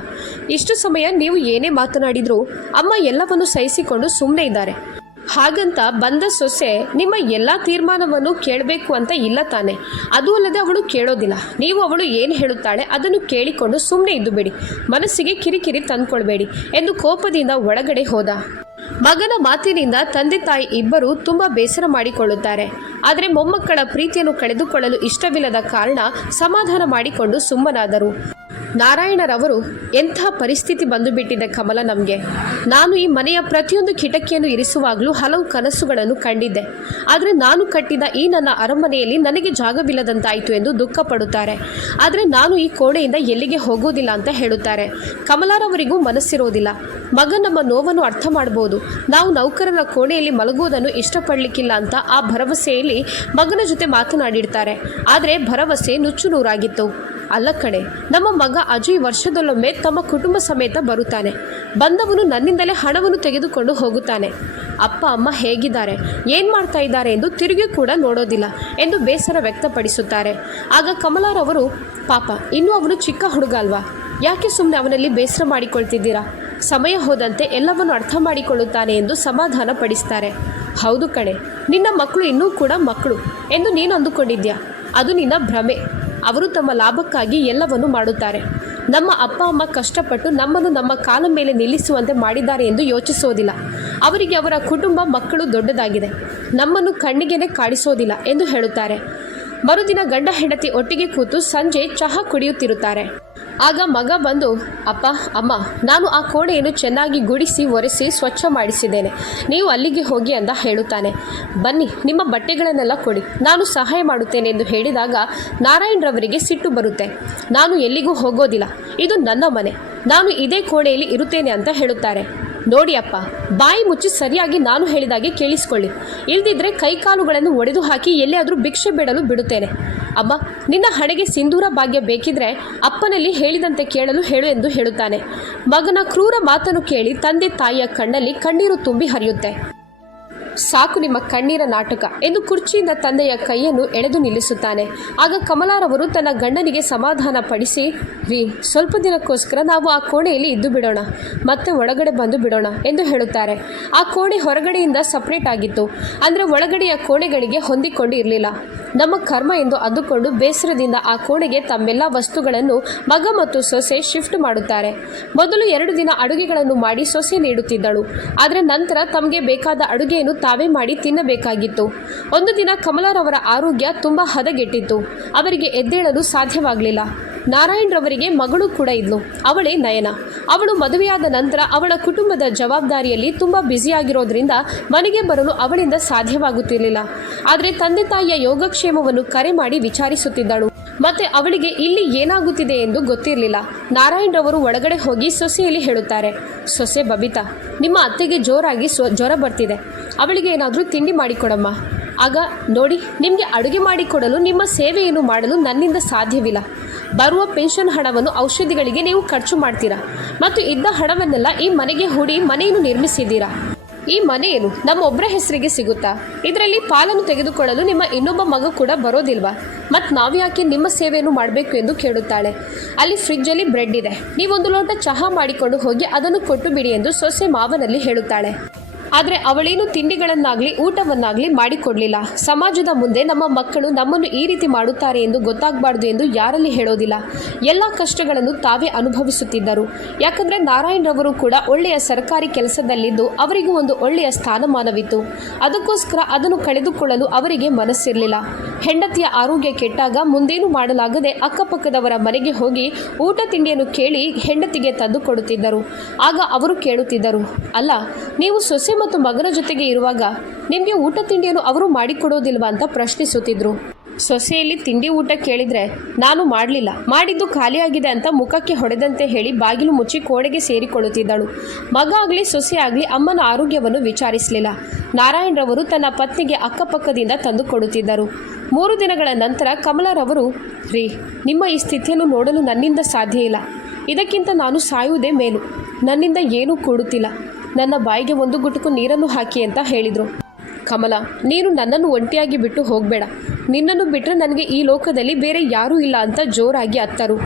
ಇಷ್ಟು ಸಮಯ ನೀವು ಏನೇ ಮಾತನಾಡಿದರೂ ಅಮ್ಮ ಎಲ್ಲವನ್ನು ಸಹಿಸಿಕೊಂಡು ಸುಮ್ಮನೆ ಇದ್ದಾರೆ. ಹಾಗಂತ ಬಂದ ಸೊಸೆ ನಿಮ್ಮ ಎಲ್ಲ ತೀರ್ಮಾನವನ್ನು ಕೇಳಬೇಕು ಅಂತ ಇಲ್ಲ ತಾನೆ. ಅದು ಅಲ್ಲದೆ ಅವಳು ಕೇಳೋದಿಲ್ಲ. ನೀವು ಅವಳು ಏನು ಹೇಳುತ್ತಾಳೆ ಅದನ್ನು ಕೇಳಿಕೊಂಡು ಸುಮ್ಮನೆ ಇದ್ದು ಬಿಡಿ. ಮನಸ್ಸಿಗೆ ಕಿರಿಕಿರಿ ತಂದ್ಕೊಳ್ಬೇಡಿ ಎಂದು ಕೋಪದಿಂದ ಒಳಗಡೆ ಹೋದ. ಮಗನ ಮಾತಿನಿಂದ ತಂದೆ ತಾಯಿ ಇಬ್ಬರು ತುಂಬ ಬೇಸರ ಮಾಡಿಕೊಳ್ಳುತ್ತಾರೆ. ಆದರೆ ಮೊಮ್ಮಕ್ಕಳ ಪ್ರೀತಿಯನ್ನು ಕಳೆದುಕೊಳ್ಳಲು ಇಷ್ಟವಿಲ್ಲದ ಕಾರಣ ಸಮಾಧಾನ ಮಾಡಿಕೊಂಡು ಸುಮ್ಮನಾದರು. ನಾರಾಯಣರವರು ಎಂಥ ಪರಿಸ್ಥಿತಿ ಬಂದು ಬಿಟ್ಟಿದೆ ಕಮಲ ನಮಗೆ? ನಾನು ಈ ಮನೆಯ ಪ್ರತಿಯೊಂದು ಕಿಟಕಿಯನ್ನು ಇರಿಸುವಾಗಲೂ ಹಲವು ಕನಸುಗಳನ್ನು ಕಂಡಿದ್ದೆ. ಆದರೆ ನಾನು ಕಟ್ಟಿದ ಈ ನನ್ನ ಅರಮನೆಯಲ್ಲಿ ನನಗೆ ಜಾಗವಿಲ್ಲದಂತಾಯಿತು ಎಂದು ದುಃಖ ಪಡುತ್ತಾರೆ ಆದರೆ ನಾನು ಈ ಕೋಣೆಯಿಂದ ಎಲ್ಲಿಗೆ ಹೋಗೋದಿಲ್ಲ ಅಂತ ಹೇಳುತ್ತಾರೆ. ಕಮಲಾರವರಿಗೂ ಮನಸ್ಸಿರೋದಿಲ್ಲ. ಮಗ ನಮ್ಮ ನೋವನ್ನು ಅರ್ಥ ಮಾಡಬಹುದು ನಾವು ನೌಕರರ ಕೋಣೆಯಲ್ಲಿ ಮಲಗುವುದನ್ನು ಇಷ್ಟಪಡಲಿಕ್ಕಿಲ್ಲ ಅಂತ ಆ ಭರವಸೆಯಲ್ಲಿ ಮಗನ ಜೊತೆ ಮಾತನಾಡಿರ್ತಾರೆ. ಆದರೆ ಭರವಸೆ ನುಚ್ಚು ನೂರಾಗಿತ್ತು. ಅಲ್ಲ ಕಣೆ, ನಮ್ಮ ಮಗ ಅಜಯ್ ವರ್ಷದಲ್ಲೊಮ್ಮೆ ತಮ್ಮ ಕುಟುಂಬ ಸಮೇತ ಬರುತ್ತಾನೆ. ಬಂದವನು ನನ್ನಿಂದಲೇ ಹಣವನ್ನು ತೆಗೆದುಕೊಂಡು ಹೋಗುತ್ತಾನೆ. ಅಪ್ಪ, ಅಮ್ಮ ಹೇಗಿದ್ದಾರೆ? ಏನು ಮಾಡ್ತಾ ಇದ್ದಾರೆ ಎಂದು ತಿರುಗಿ ಕೂಡ ನೋಡೋದಿಲ್ಲ ಎಂದು ಬೇಸರ ವ್ಯಕ್ತಪಡಿಸುತ್ತಾರೆ. ಆಗ ಕಮಲಾರವರು ಪಾಪ, ಇನ್ನೂ ಅವನು ಚಿಕ್ಕ ಹುಡುಗ ಅಲ್ವಾ? ಯಾಕೆ ಸುಮ್ಮನೆ ಅವನಲ್ಲಿ ಬೇಸರ ಮಾಡಿಕೊಳ್ತಿದ್ದೀರಾ? ಸಮಯ ಹೋದಂತೆ ಎಲ್ಲವನ್ನು ಅರ್ಥ ಮಾಡಿಕೊಳ್ಳುತ್ತಾನೆ ಎಂದು ಸಮಾಧಾನ ಪಡಿಸ್ತಾರೆ. ಹೌದು ಕಣೆ, ನಿನ್ನ ಮಕ್ಕಳು ಇನ್ನೂ ಕೂಡ ಮಕ್ಕಳು ಎಂದು ನೀನು ಅಂದುಕೊಂಡಿದ್ಯಾ ಅದು ನಿನ್ನ ಭ್ರಮೆ. ಅವರು ತಮ್ಮ ಲಾಭಕ್ಕಾಗಿ ಎಲ್ಲವನ್ನು ಮಾಡುತ್ತಾರೆ. ನಮ್ಮ ಅಪ್ಪ, ಅಮ್ಮ ಕಷ್ಟಪಟ್ಟು ನಮ್ಮನ್ನು ನಮ್ಮ ಕಾಲ ಮೇಲೆ ನಿಲ್ಲಿಸುವಂತೆ ಮಾಡಿದ್ದಾರೆ ಎಂದು ಯೋಚಿಸೋದಿಲ್ಲ. ಅವರಿಗೆ ಅವರ ಕುಟುಂಬ, ಮಕ್ಕಳು ದೊಡ್ಡದಾಗಿದೆ. ನಮ್ಮನ್ನು ಕಣ್ಣಿಗೆನೆ ಕಾಡಿಸೋದಿಲ್ಲ ಎಂದು ಹೇಳುತ್ತಾರೆ. ಮರುದಿನ ಗಂಡ ಹೆಂಡತಿ ಒಟ್ಟಿಗೆ ಕೂತು ಸಂಜೆ ಚಹಾ ಕುಡಿಯುತ್ತಿರುತ್ತಾರೆ. ಆಗ ಮಗ ಬಂದು, ಅಪ್ಪ, ಅಮ್ಮ, ನಾನು ಆ ಕೋಣೆಯನ್ನು ಚೆನ್ನಾಗಿ ಗುಡಿಸಿ, ಒರೆಸಿ, ಸ್ವಚ್ಛ ಮಾಡಿಸಿದ್ದೇನೆ. ನೀವು ಅಲ್ಲಿಗೆ ಹೋಗಿ ಅಂತ ಹೇಳುತ್ತಾನೆ. ಬನ್ನಿ, ನಿಮ್ಮ ಬಟ್ಟೆಗಳನ್ನೆಲ್ಲ ಕೊಡಿ. ನಾನು ಸಹಾಯ ಮಾಡುತ್ತೇನೆ ಎಂದು ಹೇಳಿದಾಗ ನಾರಾಯಣರವರಿಗೆ ಸಿಟ್ಟು ಬರುತ್ತೆ. ನಾನು ಎಲ್ಲಿಗೂ ಹೋಗೋದಿಲ್ಲ. ಇದು ನನ್ನ ಮನೆ. ನಾನು ಇದೇ ಕೋಣೆಯಲ್ಲಿ ಇರುತ್ತೇನೆ ಅಂತ ಹೇಳುತ್ತಾರೆ. ನೋಡಿ ಅಪ್ಪ, ಬಾಯಿ ಮುಚ್ಚಿ ಸರಿಯಾಗಿ ನಾನು ಹೇಳಿದಾಗೆ ಕೇಳಿಸ್ಕೊಳ್ಳಿ. ಇಲ್ದಿದ್ರೆ ಕೈಕಾಲುಗಳನ್ನು ಒಡೆದು ಹಾಕಿ ಎಲ್ಲಿಯಾದರೂ ಭಿಕ್ಷೆ ಬಿಡಲು ಬಿಡುತ್ತೇನೆ. ಅಮ್ಮ, ನಿನ್ನ ಹಣೆಗೆ ಸಿಂಧೂರ ಭಾಗ್ಯ ಬೇಕಿದ್ರೆ ಅಪ್ಪನಲ್ಲಿ ಹೇಳಿದಂತೆ ಕೇಳಲು ಹೇಳು ಎಂದು ಹೇಳುತ್ತಾನೆ. ಮಗನ ಕ್ರೂರ ಮಾತನ್ನು ಕೇಳಿ ತಂದೆ ತಾಯಿಯ ಕಣ್ಣಲ್ಲಿ ಕಣ್ಣೀರು ತುಂಬಿ ಹರಿಯುತ್ತೆ. ಸಾಕು ನಿಮ್ಮ ಕಣ್ಣೀರ ನಾಟಕ ಎಂದು ಕುರ್ಚಿಯಿಂದ ತಂದೆಯ ಕೈಯನ್ನು ಎಳೆದು ನಿಲ್ಲಿಸುತ್ತಾನೆ. ಆಗ ಕಮಲಾರವರು ತನ್ನ ಗಂಡನಿಗೆ ಸಮಾಧಾನ ಪಡಿಸಿ, ರೀ, ಸ್ವಲ್ಪ ದಿನಕ್ಕೋಸ್ಕರ ನಾವು ಆ ಕೋಣೆಯಲ್ಲಿ ಇದ್ದು ಬಿಡೋಣ. ಮತ್ತೆ ಒಳಗಡೆ ಬಂದು ಬಿಡೋಣ, ಎಂದು ಹೇಳುತ್ತಾರೆ. ಆ ಕೋಣೆ ಹೊರಗಡೆಯಿಂದ ಸಪ್ರೇಟ್ ಆಗಿತ್ತು. ಅಂದರೆ ಒಳಗಡೆಯ ಕೋಣೆಗಳಿಗೆ ಹೊಂದಿಕೊಂಡು ಇರಲಿಲ್ಲ ನಮ್ಮ ಕರ್ಮ ಎಂದು ಅಂದುಕೊಂಡು ಬೇಸರದಿಂದ ಆ ಕೋಣೆಗೆ ತಮ್ಮೆಲ್ಲ ವಸ್ತುಗಳನ್ನು ಮಗ ಮತ್ತು ಸೊಸೆ ಶಿಫ್ಟ್ ಮಾಡುತ್ತಾರೆ. ಮೊದಲು ಎರಡು ದಿನ ಅಡುಗೆಗಳನ್ನು ಮಾಡಿ ಸೊಸೆ ನೀಡುತ್ತಿದ್ದಳು. ಆದರೆ ನಂತರ ತಮಗೆ ಬೇಕಾದ ಅಡುಗೆಯನ್ನು ತಾವೇ ಮಾಡಿ ತಿನ್ನಬೇಕಾಗಿತ್ತು. ಒಂದು ದಿನ ಕಮಲಾರವರ ಆರೋಗ್ಯ ತುಂಬ ಹದಗೆಟ್ಟಿತ್ತು. ಅವರಿಗೆ ಎದ್ದೇಳಲು ಸಾಧ್ಯವಾಗಲಿಲ್ಲ. ನಾರಾಯಣರವರಿಗೆ ಮಗಳು ಕೂಡ ಇದ್ಲು. ಅವಳೇ ನಯನ. ಅವಳು ಮದುವೆಯಾದ ನಂತರ ಅವಳ ಕುಟುಂಬದ ಜವಾಬ್ದಾರಿಯಲ್ಲಿ ತುಂಬ ಬ್ಯುಸಿಯಾಗಿರೋದ್ರಿಂದ ಮನೆಗೆ ಬರಲು ಅವಳಿಂದ ಸಾಧ್ಯವಾಗುತ್ತಿರಲಿಲ್ಲ. ಆದರೆ ತಂದೆ ತಾಯಿಯ ಯೋಗಕ್ಷೇಮವನ್ನು ಕರೆ ಮಾಡಿ ವಿಚಾರಿಸುತ್ತಿದ್ದಳು. ಮತ್ತೆ ಅವಳಿಗೆ ಇಲ್ಲಿ ಏನಾಗುತ್ತಿದೆ ಎಂದು ಗೊತ್ತಿರಲಿಲ್ಲ. ನಾರಾಯಣರವರು ಒಳಗಡೆ ಹೋಗಿ ಸೊಸೆಯಲ್ಲಿ ಹೇಳುತ್ತಾರೆ, ಸೊಸೆ ಬಬಿತಾ, ನಿಮ್ಮ ಅತ್ತೆಗೆ ಜೋರಾಗಿ ಸ್ವ ಜ್ವರ ಬರ್ತಿದೆ. ಅವಳಿಗೆ ಏನಾದರೂ ತಿಂಡಿ ಮಾಡಿಕೊಡಮ್ಮ. ಆಗ ನೋಡಿ, ನಿಮಗೆ ಅಡುಗೆ ಮಾಡಿಕೊಡಲು, ನಿಮ್ಮ ಸೇವೆಯನ್ನು ಮಾಡಲು ನನ್ನಿಂದ ಸಾಧ್ಯವಿಲ್ಲ. ಬರುವ ಪೆನ್ಷನ್ ಹಣವನ್ನು ಔಷಧಿಗಳಿಗೆ ನೀವು ಖರ್ಚು ಮಾಡ್ತೀರಾ? ಮತ್ತು ಇದ್ದ ಹಣವನ್ನೆಲ್ಲ ಈ ಮನೆಗೆ ಹೂಡಿ ಮನೆಯನ್ನು ನಿರ್ಮಿಸಿದ್ದೀರಾ? ಈ ಮನೆಯೇನು ನಮ್ಮ ಒಬ್ಬರ ಹೆಸರಿಗೆ ಸಿಗುತ್ತಾ? ಇದರಲ್ಲಿ ಪಾಲನ್ನು ತೆಗೆದುಕೊಳ್ಳಲು ನಿಮ್ಮ ಇನ್ನೊಬ್ಬ ಮಗ ಕೂಡ ಬರೋದಿಲ್ವಾ? ಮತ್ತು ನಾವು ಯಾಕೆ ನಿಮ್ಮ ಸೇವೆಯನ್ನು ಮಾಡಬೇಕು ಎಂದು ಕೇಳುತ್ತಾಳೆ. ಅಲ್ಲಿ ಫ್ರಿಜ್ಜಲ್ಲಿ ಬ್ರೆಡ್ ಇದೆ. ನೀವೊಂದು ಲೋಟ ಚಹಾ ಮಾಡಿಕೊಂಡು ಹೋಗಿ ಅದನ್ನು ಕೊಟ್ಟು ಬಿಡಿ ಎಂದು ಸೊಸೆ ಮಾವನಲ್ಲಿ ಹೇಳುತ್ತಾಳೆ. ಆದರೆ ಅವಳೇನು ತಿಂಡಿಗಳನ್ನಾಗಲಿ, ಊಟವನ್ನಾಗಲಿ ಮಾಡಿಕೊಡಲಿಲ್ಲ. ಸಮಾಜದ ಮುಂದೆ ನಮ್ಮ ಮಕ್ಕಳು ನಮ್ಮನ್ನು ಈ ರೀತಿ ಮಾಡುತ್ತಾರೆ ಎಂದು ಗೊತ್ತಾಗಬಾರ್ದು ಎಂದು ಯಾರಲ್ಲಿ ಹೇಳೋದಿಲ್ಲ. ಎಲ್ಲ ಕಷ್ಟಗಳನ್ನು ತಾವೇ ಅನುಭವಿಸುತ್ತಿದ್ದರು. ಯಾಕಂದರೆ ನಾರಾಯಣರವರು ಕೂಡ ಒಳ್ಳೆಯ ಸರ್ಕಾರಿ ಕೆಲಸದಲ್ಲಿದ್ದು ಅವರಿಗೂ ಒಂದು ಒಳ್ಳೆಯ ಸ್ಥಾನಮಾನವಿತ್ತು. ಅದಕ್ಕೋಸ್ಕರ ಅದನ್ನು ಕಳೆದುಕೊಳ್ಳಲು ಅವರಿಗೆ ಮನಸ್ಸಿರಲಿಲ್ಲ. ಹೆಂಡತಿಯ ಆರೋಗ್ಯ ಕೆಟ್ಟಾಗ ಮುಂದೇನು ಮಾಡಲಾಗದೆ ಅಕ್ಕಪಕ್ಕದವರ ಮನೆಗೆ ಹೋಗಿ ಊಟ ತಿಂಡಿಯನ್ನು ಕೇಳಿ ಹೆಂಡತಿಗೆ ತಂದು ಕೊಡುತ್ತಿದ್ದರು. ಆಗ ಅವರು ಕೇಳುತ್ತಿದ್ದರು, ಅಲ್ಲ, ನೀವು ಸೊಸೆ ಮತ್ತು ಮಗನ ಜೊತೆಗೆ ಇರುವಾಗ ನಿಮಗೆ ಊಟ ತಿಂಡಿಯನ್ನು ಅವರು ಮಾಡಿಕೊಡೋದಿಲ್ವಾ ಅಂತ ಪ್ರಶ್ನಿಸುತ್ತಿದ್ರು. ಸೊಸೆಯಲ್ಲಿ ತಿಂಡಿ ಊಟ ಕೇಳಿದ್ರೆ, ನಾನು ಮಾಡಲಿಲ್ಲ, ಮಾಡಿದ್ದು ಖಾಲಿಯಾಗಿದೆ ಅಂತ ಮುಖಕ್ಕೆ ಹೊಡೆದಂತೆ ಹೇಳಿ ಬಾಗಿಲು ಮುಚ್ಚಿ ಕೋಡೆಗೆ ಸೇರಿಕೊಳ್ಳುತ್ತಿದ್ದಳು. ಮಗ ಆಗಲಿ, ಸೊಸೆ ಆಗಲಿ ಅಮ್ಮನ ಆರೋಗ್ಯವನ್ನು ವಿಚಾರಿಸಲಿಲ್ಲ. ನಾರಾಯಣರವರು ತನ್ನ ಪತ್ನಿಗೆ ಅಕ್ಕಪಕ್ಕದಿಂದ ತಂದು ಕೊಡುತ್ತಿದ್ದರು. ಮೂರು ದಿನಗಳ ನಂತರ ಕಮಲರವರು ರೀ, ನಿಮ್ಮ ಈ ಸ್ಥಿತಿಯನ್ನು ನೋಡಲು ನನ್ನಿಂದ ಸಾಧ್ಯ ಇಲ್ಲ. ಇದಕ್ಕಿಂತ ನಾನು ಸಾಯುವುದೇ ಮೇಲು. ನನ್ನಿಂದ ಏನೂ ಕೂಡುತ್ತಿಲ್ಲ. ನನ್ನ ಬಾಯಿಗೆ ಒಂದು ಗುಟುಕು ನೀರನ್ನು ಹಾಕಿ ಅಂತ ಹೇಳಿದರು. ಕಮಲ, ನೀನು ನನ್ನನ್ನು ಒಂಟಿಯಾಗಿ ಬಿಟ್ಟು ಹೋಗಬೇಡ. ನಿನ್ನನ್ನು ಬಿಟ್ಟರೆ ನನಗೆ ಈ ಲೋಕದಲ್ಲಿ ಬೇರೆ ಯಾರೂ ಇಲ್ಲ ಅಂತ ಜೋರಾಗಿ ಅತ್ತರು.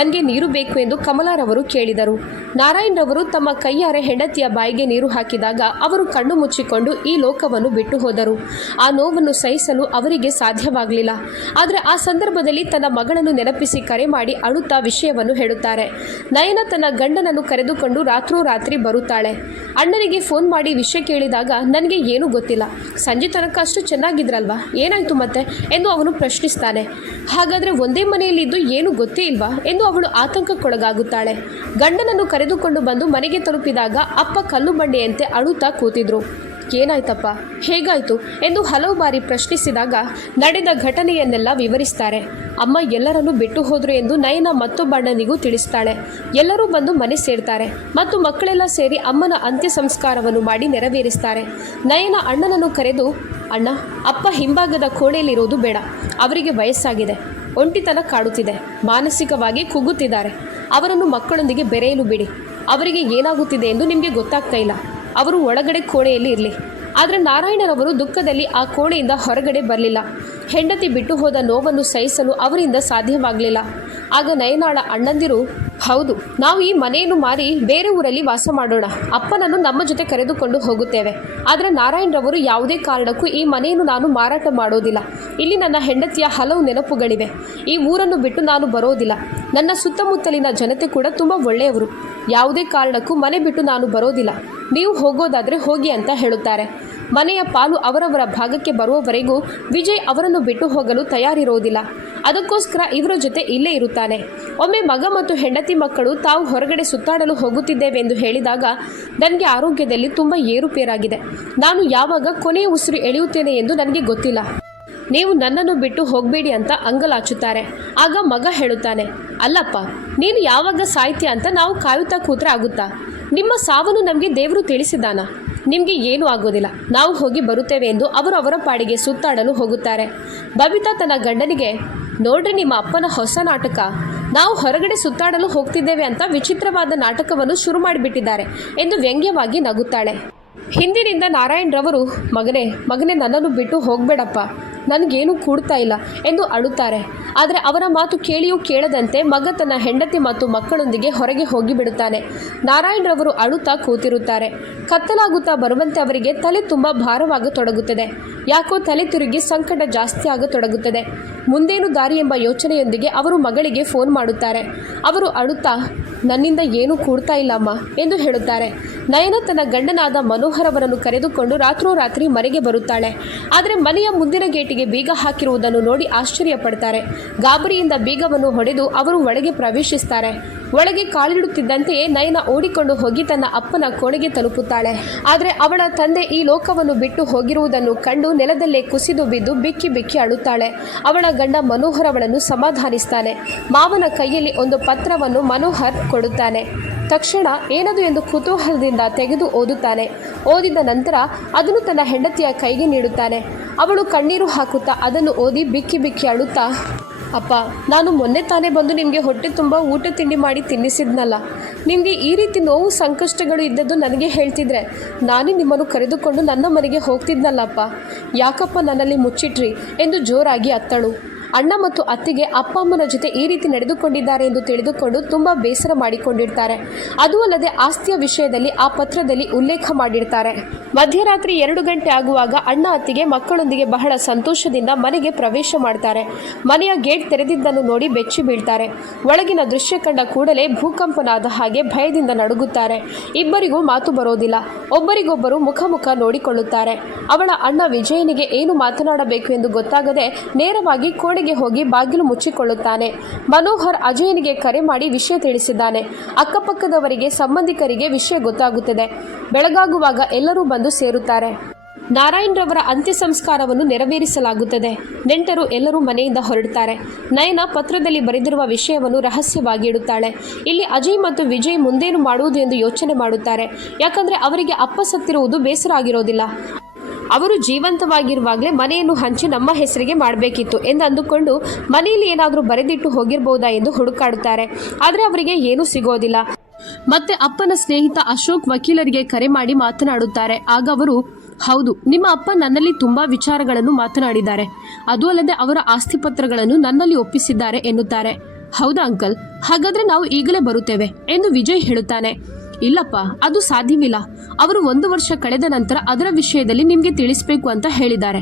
ನನಗೆ ನೀರು ಬೇಕು ಎಂದು ಕಮಲಾರವರು ಕೇಳಿದರು. ನಾರಾಯಣ್ ರವರು ತಮ್ಮ ಕೈಯಾರೆ ಹೆಂಡತಿಯ ಬಾಯಿಗೆ ನೀರು ಹಾಕಿದಾಗ ಅವರು ಕಣ್ಣು ಮುಚ್ಚಿಕೊಂಡು ಈ ಲೋಕವನ್ನು ಬಿಟ್ಟು ಹೋದರು. ಆ ನೋವನ್ನು ಸಹಿಸಲು ಅವರಿಗೆ ಸಾಧ್ಯವಾಗಲಿಲ್ಲ. ಆದರೆ ಆ ಸಂದರ್ಭದಲ್ಲಿ ತನ್ನ ಮಗಳನ್ನು ನೆನಪಿಸಿ ಕರೆ ಮಾಡಿ ಅಳುತ್ತಾ ವಿಷಯವನ್ನು ಹೇಳುತ್ತಾರೆ. ನಯನ ತನ್ನ ಗಂಡನನ್ನು ಕರೆದುಕೊಂಡು ರಾತ್ರೋರಾತ್ರಿ ಬರುತ್ತಾಳೆ. ಅಣ್ಣನಿಗೆ ಫೋನ್ ಮಾಡಿ ವಿಷಯ ಕೇಳಿದಾಗ ನನಗೆ ಏನೂ ಗೊತ್ತಿಲ್ಲ. ಸಂಜೆ ತನಕ ಅಷ್ಟು ಚೆನ್ನಾಗಿದ್ರಲ್ವಾ? ಏನಾಯಿತು ಮತ್ತೆ? ಎಂದು ಅವನು ಪ್ರಶ್ನಿಸ್ತಾನೆ. ಹಾಗಾದರೆ ಒಂದೇ ಮನೆಯಲ್ಲಿದ್ದು ಏನು ಗೊತ್ತೇ ಇಲ್ವಾ? ಎಂದು ಅವಳು ಆತಂಕಕ್ಕೊಳಗಾಗುತ್ತಾಳೆ. ಗಂಡನನ್ನು ಕರೆದುಕೊಂಡು ಬಂದು ಮನೆಗೆ ತಲುಪಿದಾಗ ಅಪ್ಪ ಕಲ್ಲು ಬಂಡೆಯಂತೆ ಅಳುತ್ತಾ ಕೂತಿದ್ರು. ಏನಾಯ್ತಪ್ಪ? ಹೇಗಾಯ್ತು? ಎಂದು ಹಲವು ಬಾರಿ ಪ್ರಶ್ನಿಸಿದಾಗ ನಡೆದ ಘಟನೆಯನ್ನೆಲ್ಲ ವಿವರಿಸ್ತಾರೆ. ಅಮ್ಮ ಎಲ್ಲರನ್ನೂ ಬಿಟ್ಟು ಹೋದ್ರು ಎಂದು ನಯನ ಮತ್ತೊಬ್ಬ ಅಣ್ಣನಿಗೂ ತಿಳಿಸ್ತಾಳೆ. ಎಲ್ಲರೂ ಬಂದು ಮನೆ ಸೇರ್ತಾರೆ. ಮತ್ತು ಮಕ್ಕಳೆಲ್ಲ ಸೇರಿ ಅಮ್ಮನ ಅಂತ್ಯ ಸಂಸ್ಕಾರವನ್ನು ಮಾಡಿ ನೆರವೇರಿಸ್ತಾರೆ. ನಯನ ಅಣ್ಣನನ್ನು ಕರೆದು, ಅಣ್ಣ, ಅಪ್ಪ ಹಿಂಭಾಗದ ಕೋಣೆಯಲ್ಲಿರೋದು ಬೇಡ. ಅವರಿಗೆ ವಯಸ್ಸಾಗಿದೆ. ಒಂಟಿತನ ಕಾಡುತ್ತಿದೆ. ಮಾನಸಿಕವಾಗಿ ಕುಗ್ಗುತ್ತಿದ್ದಾರೆ. ಅವರನ್ನು ಮಕ್ಕಳೊಂದಿಗೆ ಬೆರೆಯಲು ಬಿಡಿ. ಅವರಿಗೆ ಏನಾಗುತ್ತಿದೆ ಎಂದು ನಿಮಗೆ ಗೊತ್ತಾಗ್ತಾ ಇಲ್ಲ. ಅವರು ಒಳಗಡೆ ಕೋಣೆಯಲ್ಲಿ ಇರಲಿ. ಆದರೆ ನಾರಾಯಣರವರು ದುಃಖದಲ್ಲಿ ಆ ಕೋಣೆಯಿಂದ ಹೊರಗಡೆ ಬರಲಿಲ್ಲ. ಹೆಂಡತಿ ಬಿಟ್ಟು ಹೋದ ನೋವನ್ನು ಸಹಿಸಲು ಅವರಿಂದ ಸಾಧ್ಯವಾಗಲಿಲ್ಲ. ಆಗ ನಯನಾಳ ಅಣ್ಣಂದಿರು ಹೌದು, ನಾವು ಈ ಮನೆಯನ್ನು ಮಾರಿ ಬೇರೆ ಊರಲ್ಲಿ ವಾಸ ಮಾಡೋಣ. ಅಪ್ಪನನ್ನು ನಮ್ಮ ಜೊತೆ ಕರೆದುಕೊಂಡು ಹೋಗುತ್ತೇವೆ. ಆದರೆ ನಾರಾಯಣರವರು ಯಾವುದೇ ಕಾರಣಕ್ಕೂ ಈ ಮನೆಯನ್ನು ನಾನು ಮಾರಾಟ ಮಾಡೋದಿಲ್ಲ. ಇಲ್ಲಿ ನನ್ನ ಹೆಂಡತಿಯ ಹಲವು ನೆನಪುಗಳಿವೆ. ಈ ಊರನ್ನು ಬಿಟ್ಟು ನಾನು ಬರೋದಿಲ್ಲ. ನನ್ನ ಸುತ್ತಮುತ್ತಲಿನ ಜನತೆ ಕೂಡ ತುಂಬ ಒಳ್ಳೆಯವರು. ಯಾವುದೇ ಕಾರಣಕ್ಕೂ ಮನೆ ಬಿಟ್ಟು ನಾನು ಬರೋದಿಲ್ಲ. ನೀವು ಹೋಗೋದಾದರೆ ಹೋಗಿ ಅಂತ ಹೇಳುತ್ತಾರೆ. ಮನೆಯ ಪಾಲು ಅವರವರ ಭಾಗಕ್ಕೆ ಬರುವವರೆಗೂ ವಿಜಯ್ ಅವರನ್ನು ಬಿಟ್ಟು ಹೋಗಲು ತಯಾರಿರುವುದಿಲ್ಲ ಅದಕ್ಕೋಸ್ಕರ ಇವರ ಜೊತೆ ಇಲ್ಲೇ ಇರುತ್ತಾನೆ. ಒಮ್ಮೆ ಮಗ ಮತ್ತು ಹೆಂಡತಿ ಮಕ್ಕಳು ತಾವು ಹೊರಗಡೆ ಸುತ್ತಾಡಲು ಹೋಗುತ್ತಿದ್ದೇವೆ ಎಂದು ಹೇಳಿದಾಗ ನನಗೆ ಆರೋಗ್ಯದಲ್ಲಿ ತುಂಬ ಏರುಪೇರಾಗಿದೆ. ನಾನು ಯಾವಾಗ ಕೊನೆಯ ಉಸಿರು ಎಳೆಯುತ್ತೇನೆ ಎಂದು ನನಗೆ ಗೊತ್ತಿಲ್ಲ. ನೀವು ನನ್ನನ್ನು ಬಿಟ್ಟು ಹೋಗಬೇಡಿ ಅಂತ ಅಂಗಲಾಚುತ್ತಾರೆ. ಆಗ ಮಗ ಹೇಳುತ್ತಾನೆ, ಅಲ್ಲಪ್ಪ, ನೀನು ಯಾವಾಗ ಸಾಹಿತ್ಯ ಅಂತ ನಾವು ಕಾಯುತ್ತಾ ಕೂತ್ರೆ ಆಗುತ್ತಾ? ನಿಮ್ಮ ಸಾವನ್ನು ನಮಗೆ ದೇವರು ತಿಳಿಸಿದ್ದಾನ? ನಿಮಗೆ ಏನೂ ಆಗೋದಿಲ್ಲ. ನಾವು ಹೋಗಿ ಬರುತ್ತೇವೆ ಎಂದು ಅವರು ಅವರ ಪಾಡಿಗೆ ಸುತ್ತಾಡಲು ಹೋಗುತ್ತಾರೆ. ಬಬಿತಾ ತನ್ನ ಗಂಡನಿಗೆ, ನೋಡ್ರಿ ನಿಮ್ಮ ಅಪ್ಪನ ಹೊಸ ನಾಟಕ. ನಾವು ಹೊರಗಡೆ ಸುತ್ತಾಡಲು ಹೋಗ್ತಿದ್ದೇವೆ ಅಂತ ವಿಚಿತ್ರವಾದ ನಾಟಕವನ್ನು ಶುರು ಮಾಡಿಬಿಟ್ಟಿದ್ದಾರೆ ಎಂದು ವ್ಯಂಗ್ಯವಾಗಿ ನಗುತ್ತಾಳೆ. ಹಿಂದಿನಿಂದ ನಾರಾಯಣ್ ರವರು, ಮಗನೇ ಮಗನೇ ನನ್ನನ್ನು ಬಿಟ್ಟು ಹೋಗಬೇಡಪ್ಪ. ನನಗೇನು ಕೂಡ್ತಾ ಇಲ್ಲ ಎಂದು ಅಳುತ್ತಾರೆ. ಆದರೆ ಅವರ ಮಾತು ಕೇಳಿಯೂ ಕೇಳದಂತೆ ಮಗ ತನ್ನ ಹೆಂಡತಿ ಮತ್ತು ಮಕ್ಕಳೊಂದಿಗೆ ಹೊರಗೆ ಹೋಗಿಬಿಡುತ್ತಾನೆ ನಾರಾಯಣ್ ರವರು ಅಳುತ್ತಾ ಕೂತಿರುತ್ತಾರೆ. ಕತ್ತಲಾಗುತ್ತಾ ಬರುವಂತೆ ಅವರಿಗೆ ತಲೆ ತುಂಬ ಭಾರವಾಗತೊಡಗುತ್ತದೆ ಯಾಕೋ ತಲೆ ತಿರುಗಿ ಸಂಕಟ ಜಾಸ್ತಿ ಆಗತೊಡಗುತ್ತದೆ ಮುಂದೇನು ದಾರಿ ಎಂಬ ಯೋಚನೆಯೊಂದಿಗೆ ಅವರು ಮಗಳಿಗೆ ಫೋನ್ ಮಾಡುತ್ತಾರೆ. ಅವರು ಅಳುತ್ತಾ, ನನ್ನಿಂದ ಏನೂ ಕೂಡ್ತಾ ಇಲ್ಲಮ್ಮ ಎಂದು ಹೇಳುತ್ತಾರೆ. ನಯನ ತನ್ನ ಗಂಡನಾದ ಮನೋಹರ್ ಅವರನ್ನು ಕರೆದುಕೊಂಡು ರಾತ್ರೋರಾತ್ರಿ ಮನೆಗೆ ಬರುತ್ತಾಳೆ. ಆದರೆ ಮನೆಯ ಮುಂದಿನ ಗೇಟಿಗೆ ಬೀಗ ಹಾಕಿರುವುದನ್ನು ನೋಡಿ ಆಶ್ಚರ್ಯ ಪಡ್ತಾರೆ ಗಾಬರಿಯಿಂದ ಬೀಗವನ್ನು ಹೊಡೆದು ಅವರು ಒಳಗೆ ಪ್ರವೇಶಿಸ್ತಾರೆ. ಒಳಗೆ ಕಾಲಿಡುತ್ತಿದ್ದಂತೆಯೇ ನಯನ ಓಡಿಕೊಂಡು ಹೋಗಿ ತನ್ನ ಅಪ್ಪನ ಕೋಣೆಗೆ ತಲುಪುತ್ತಾಳೆ. ಆದರೆ ಅವಳ ತಂದೆ ಈ ಲೋಕವನ್ನು ಬಿಟ್ಟು ಹೋಗಿರುವುದನ್ನು ಕಂಡು ನೆಲದಲ್ಲೇ ಕುಸಿದು ಬಿದ್ದು ಬಿಕ್ಕಿ ಬಿಕ್ಕಿ ಅಳುತ್ತಾಳೆ. ಅವಳ ಗಂಡ ಮನೋಹರ್ ಅವಳನ್ನು ಸಮಾಧಾನಿಸ್ತಾನೆ. ಮಾವನ ಕೈಯಲ್ಲಿ ಒಂದು ಪತ್ರವನ್ನು ಮನೋಹರ್ ಕೊಡುತ್ತಾನೆ. ತಕ್ಷಣ ಏನದು ಎಂದು ಕುತೂಹಲದಿಂದ ತೆಗೆದು ಓದುತ್ತಾನೆ. ಓದಿದ ನಂತರ ಅದನ್ನು ತನ್ನ ಹೆಂಡತಿಯ ಕೈಗೆ ನೀಡುತ್ತಾನೆ. ಅವಳು ಕಣ್ಣೀರು ಹಾಕುತ್ತಾ ಅದನ್ನು ಓದಿ ಬಿಕ್ಕಿ ಬಿಕ್ಕಿ ಅಳುತ್ತಾ ಅಪ್ಪ, ನಾನು ಮೊನ್ನೆ ತಾನೇ ಬಂದು ನಿಮಗೆ ಹೊಟ್ಟೆ ತುಂಬ ಊಟ ತಿಂಡಿ ಮಾಡಿ ತಿನ್ನಿಸಿದ್ನಲ್ಲ. ನಿಮಗೆ ಈ ರೀತಿ ನೋವು ಸಂಕಷ್ಟಗಳು ಇದ್ದದ್ದು ನನಗೆ ಹೇಳ್ತಿದ್ರೆ, ನಾನೇ ನಿಮ್ಮನ್ನು ಕರೆದುಕೊಂಡು ನನ್ನ ಮನೆಗೆ ಹೋಗ್ತಿದ್ನಲ್ಲಪ್ಪ. ಯಾಕಪ್ಪ ನನ್ನಲ್ಲಿ ಮುಚ್ಚಿಟ್ರಿ ಎಂದು ಜೋರಾಗಿ ಅತ್ತಳು. ಅಣ್ಣ ಮತ್ತು ಅತ್ತಿಗೆ ಅಪ್ಪ ಅಮ್ಮನ ಜೊತೆ ಈ ರೀತಿ ನಡೆದುಕೊಂಡಿದ್ದಾರೆ ಎಂದು ತಿಳಿದುಕೊಂಡು ತುಂಬ ಬೇಸರ ಮಾಡಿಕೊಂಡಿರ್ತಾರೆ. ಅದು ಅಲ್ಲದೆ ಆಸ್ತಿಯ ವಿಷಯದಲ್ಲಿ ಆ ಪತ್ರದಲ್ಲಿ ಉಲ್ಲೇಖ ಮಾಡಿರ್ತಾರೆ. ಮಧ್ಯರಾತ್ರಿ ಎರಡು ಗಂಟೆ ಆಗುವಾಗ ಅಣ್ಣ ಅತ್ತಿಗೆ ಮಕ್ಕಳೊಂದಿಗೆ ಬಹಳ ಸಂತೋಷದಿಂದ ಮನೆಗೆ ಪ್ರವೇಶ ಮಾಡ್ತಾರೆ. ಮನೆಯ ಗೇಟ್ ತೆರೆದಿದ್ದನ್ನು ನೋಡಿ ಬೆಚ್ಚಿ ಬೀಳ್ತಾರೆ. ಒಳಗಿನ ದೃಶ್ಯ ಕಂಡ ಕೂಡಲೇ ಭೂಕಂಪನಾದ ಹಾಗೆ ಭಯದಿಂದ ನಡುಗುತ್ತಾರೆ. ಇಬ್ಬರಿಗೂ ಮಾತು ಬರೋದಿಲ್ಲ. ಒಬ್ಬರಿಗೊಬ್ಬರು ಮುಖಮುಖ ಮುಖ ನೋಡಿಕೊಳ್ಳುತ್ತಾರೆ. ಅವಳ ಅಣ್ಣ ವಿಜಯನಿಗೆ ಏನು ಮಾತನಾಡಬೇಕು ಎಂದು ಗೊತ್ತಾಗದೆ ನೇರವಾಗಿ ಕೋಣೆಗೆ ಹೋಗಿ ಬಾಗಿಲು ಮುಚ್ಚಿಕೊಳ್ಳುತ್ತಾನೆ. ಮನೋಹರ್ ಅಜಯನಿಗೆ ಕರೆ ಮಾಡಿ ವಿಷಯ ತಿಳಿಸಿದ್ದಾನೆ. ಅಕ್ಕಪಕ್ಕದವರಿಗೆ ಸಂಬಂಧಿಕರಿಗೆ ವಿಷಯ ಗೊತ್ತಾಗುತ್ತದೆ. ಬೆಳಗಾಗುವಾಗ ಎಲ್ಲರೂ ಬಂದು ಸೇರುತ್ತಾರೆ. ನಾರಾಯಣ್ ರವರ ಅಂತ್ಯ ಸಂಸ್ಕಾರವನ್ನು ನೆರವೇರಿಸಲಾಗುತ್ತದೆ. ನೆಂಟರು ಎಲ್ಲರೂ ಮನೆಯಿಂದ ಹೊರಡುತ್ತಾರೆ. ನಯನ ಪತ್ರದಲ್ಲಿ ಬರೆದಿರುವ ವಿಷಯವನ್ನು ರಹಸ್ಯವಾಗಿ ಇಡುತ್ತಾಳೆ. ಇಲ್ಲಿ ಅಜಯ್ ಮತ್ತು ವಿಜಯ್ ಮುಂದೇನು ಮಾಡುವುದು ಎಂದು ಯೋಚನೆ ಮಾಡುತ್ತಾರೆ. ಯಾಕಂದರೆ ಅವರಿಗೆ ಅಪ್ಪ ಸತ್ತಿರುವುದು ಬೇಸರ ಆಗಿರೋದಿಲ್ಲ. ಅವರು ಜೀವಂತವಾಗಿರುವಾಗಲೇ ಮನೆಯನ್ನು ಹಂಚಿ ನಮ್ಮ ಹೆಸರಿಗೆ ಮಾಡಬೇಕಿತ್ತು ಎಂದು ಅಂದುಕೊಂಡು ಮನೆಯಲ್ಲಿ ಏನಾದರೂ ಬರೆದಿಟ್ಟು ಹೋಗಿರಬಹುದಾ ಎಂದು ಹುಡುಕಾಡುತ್ತಾರೆ. ಆದರೆ ಅವರಿಗೆ ಏನೂ ಸಿಗೋದಿಲ್ಲ. ಮತ್ತೆ ಅಪ್ಪನ ಸ್ನೇಹಿತ ಅಶೋಕ್ ವಕೀಲರಿಗೆ ಕರೆ ಮಾಡಿ ಮಾತನಾಡುತ್ತಾರೆ. ಆಗ ಅವರು, ಹೌದು, ನಿಮ್ಮ ಅಪ್ಪ ನನ್ನಲ್ಲಿ ತುಂಬಾ ವಿಚಾರಗಳನ್ನು ಮಾತನಾಡಿದ್ದಾರೆ. ಅದು ಅಲ್ಲದೆ ಅವರ ಆಸ್ತಿ ಪತ್ರಗಳನ್ನು ನನ್ನಲ್ಲಿ ಒಪ್ಪಿಸಿದ್ದಾರೆ ಎನ್ನುತ್ತಾರೆ. ಹೌದಾ, ಅಂಕಲ್? ಹಾಗಾದ್ರೆ ನಾವು ಈಗಲೇ ಬರುತ್ತೇವೆ ಎಂದು ವಿಜಯ್ ಹೇಳುತ್ತಾನೆ. ಇಲ್ಲಪ್ಪ, ಅದು ಸಾಧ್ಯವಿಲ್ಲ. ಅವರು ಒಂದು ವರ್ಷ ಕಳೆದ ನಂತರ ಅದರ ವಿಷಯದಲ್ಲಿ ನಿಮಗೆ ತಿಳಿಸಬೇಕು ಅಂತ ಹೇಳಿದ್ದಾರೆ.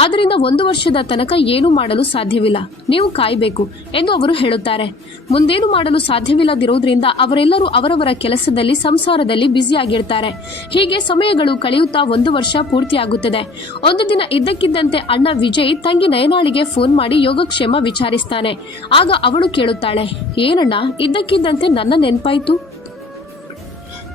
ಆದ್ದರಿಂದ ಒಂದು ವರ್ಷದ ತನಕ ಏನು ಮಾಡಲು ಸಾಧ್ಯವಿಲ್ಲ. ನೀವು ಕಾಯಬೇಕು ಎಂದು ಅವರು ಹೇಳುತ್ತಾರೆ. ಮುಂದೇನು ಮಾಡಲು ಸಾಧ್ಯವಿಲ್ಲದಿರುವುದರಿಂದ ಅವರೆಲ್ಲರೂ ಅವರವರ ಕೆಲಸದಲ್ಲಿ, ಸಂಸಾರದಲ್ಲಿ ಬ್ಯುಸಿಯಾಗಿರ್ತಾರೆ. ಹೀಗೆ ಸಮಯಗಳು ಕಳೆಯುತ್ತಾ ಒಂದು ವರ್ಷ ಪೂರ್ತಿಯಾಗುತ್ತದೆ. ಒಂದು ದಿನ ಇದ್ದಕ್ಕಿದ್ದಂತೆ ಅಣ್ಣ ವಿಜಯ್ ತಂಗಿ ನಯನಾಳಿಗೆ ಫೋನ್ ಮಾಡಿ ಯೋಗಕ್ಷೇಮ ವಿಚಾರಿಸ್ತಾನೆ. ಆಗ ಅವಳು ಕೇಳುತ್ತಾಳೆ, ಏನಣ್ಣ, ಇದ್ದಕ್ಕಿದ್ದಂತೆ ನನ್ನ ನೆನಪಾಯ್ತು?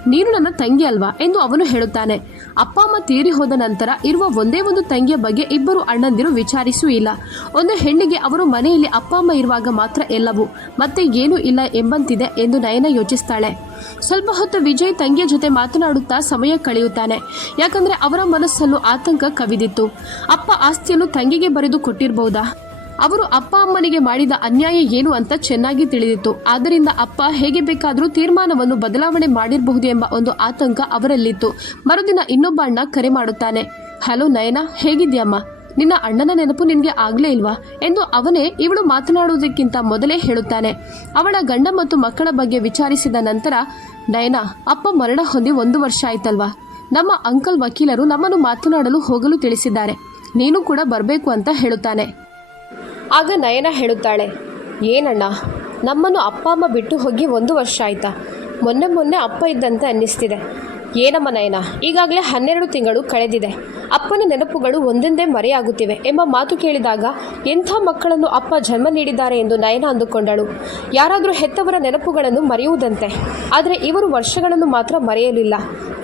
ನೀನು ನನ್ನ ತಂಗಿ ಅಲ್ವಾ ಎಂದು ಅವನು ಹೇಳುತ್ತಾನೆ. ಅಪ್ಪ ಅಮ್ಮ ತೀರಿ ಹೋದ ನಂತರ ಇರುವ ಒಂದೇ ಒಂದು ತಂಗಿಯ ಬಗ್ಗೆ ಇಬ್ಬರು ಅಣ್ಣಂದಿರು ವಿಚಾರಿಸೂ ಇಲ್ಲ. ಒಂದು ಹೆಣ್ಣಿಗೆ ಅವರು ಮನೆಯಲ್ಲಿ ಅಪ್ಪ ಅಮ್ಮ ಇರುವಾಗ ಮಾತ್ರ ಎಲ್ಲವೂ, ಮತ್ತೆ ಏನೂ ಇಲ್ಲ ಎಂಬಂತಿದೆ ಎಂದು ನಯನ ಯೋಚಿಸ್ತಾಳೆ. ಸ್ವಲ್ಪ ಹೊತ್ತು ವಿಜಯ್ ತಂಗಿಯ ಜೊತೆ ಮಾತನಾಡುತ್ತಾ ಸಮಯ ಕಳೆಯುತ್ತಾನೆ. ಯಾಕಂದ್ರೆ ಅವರ ಮನಸ್ಸಲ್ಲೂ ಆತಂಕ ಕವಿದಿತ್ತು. ಅಪ್ಪ ಆಸ್ತಿಯನ್ನು ತಂಗಿಗೆ ಬರೆದು ಕೊಟ್ಟಿರಬಹುದಾ ಅವರು ಅಪ್ಪ ಅಮ್ಮನಿಗೆ ಮಾಡಿದ ಅನ್ಯಾಯ ಏನು ಅಂತ ಚೆನ್ನಾಗಿ ತಿಳಿದಿತ್ತು. ಆದ್ದರಿಂದ ಅಪ್ಪ ಹೇಗೆ ಬೇಕಾದರೂ ತೀರ್ಮಾನವನ್ನು ಬದಲಾವಣೆ ಮಾಡಿರಬಹುದು ಎಂಬ ಒಂದು ಆತಂಕ ಅವರಲ್ಲಿತ್ತು. ಮರುದಿನ ಇನ್ನೊಬ್ಬ ಅಣ್ಣ ಕರೆ ಮಾಡುತ್ತಾನೆ. ಹಲೋ ನಯನ ಹೇಗಿದ್ಯಮ್ಮ ನಿನ್ನ ಅಣ್ಣನ ನೆನಪು ನಿನಗೆ ಆಗಲೇ ಇಲ್ವಾ? ಎಂದು ಅವನೇ ಇವಳು ಮಾತನಾಡುವುದಕ್ಕಿಂತ ಮೊದಲೇ ಹೇಳುತ್ತಾನೆ. ಅವಳ ಗಂಡ ಮತ್ತು ಮಕ್ಕಳ ಬಗ್ಗೆ ವಿಚಾರಿಸಿದ ನಂತರ, ನಯನ, ಅಪ್ಪ ಮರಣ ಹೊಂದಿ ಒಂದು ವರ್ಷ ಆಯ್ತಲ್ವಾ? ನಮ್ಮ ಅಂಕಲ್ ವಕೀಲರು ನಮ್ಮನ್ನು ಮಾತನಾಡಲು ಹೋಗಲು ತಿಳಿಸಿದ್ದಾರೆ. ನೀನು ಕೂಡ ಬರಬೇಕು ಅಂತ ಹೇಳುತ್ತಾನೆ. ಆಗ ನಯನ ಹೇಳುತ್ತಾಳೆ, ಏನಣ್ಣ, ನಮ್ಮನ್ನು ಅಪ್ಪ ಅಮ್ಮ ಬಿಟ್ಟು ಹೋಗಿ ಒಂದು ವರ್ಷ ಆಯ್ತಾ? ಮೊನ್ನೆ ಮೊನ್ನೆ ಅಪ್ಪ ಇದ್ದಂತೆ ಅನ್ನಿಸ್ತಿದೆ. ಏನಮ್ಮ ನಯನ, ಈಗಾಗಲೇ ಹನ್ನೆರಡು ತಿಂಗಳು ಕಳೆದಿದೆ. ಅಪ್ಪನ ನೆನಪುಗಳು ಒಂದೊಂದೇ ಮರೆಯಾಗುತ್ತಿವೆ ಎಂಬ ಮಾತು ಕೇಳಿದಾಗ ಎಂಥ ಮಕ್ಕಳನ್ನು ಅಪ್ಪ ಜನ್ಮ ನೀಡಿದ್ದಾರೆ ಎಂದು ನಯನ ಅಂದುಕೊಂಡಳು. ಯಾರಾದರೂ ಹೆತ್ತವರ ನೆನಪುಗಳನ್ನು ಮರೆಯುವುದಂತೆ. ಆದರೆ ಇವರು ವರ್ಷಗಳನ್ನು ಮಾತ್ರ ಮರೆಯಲಿಲ್ಲ.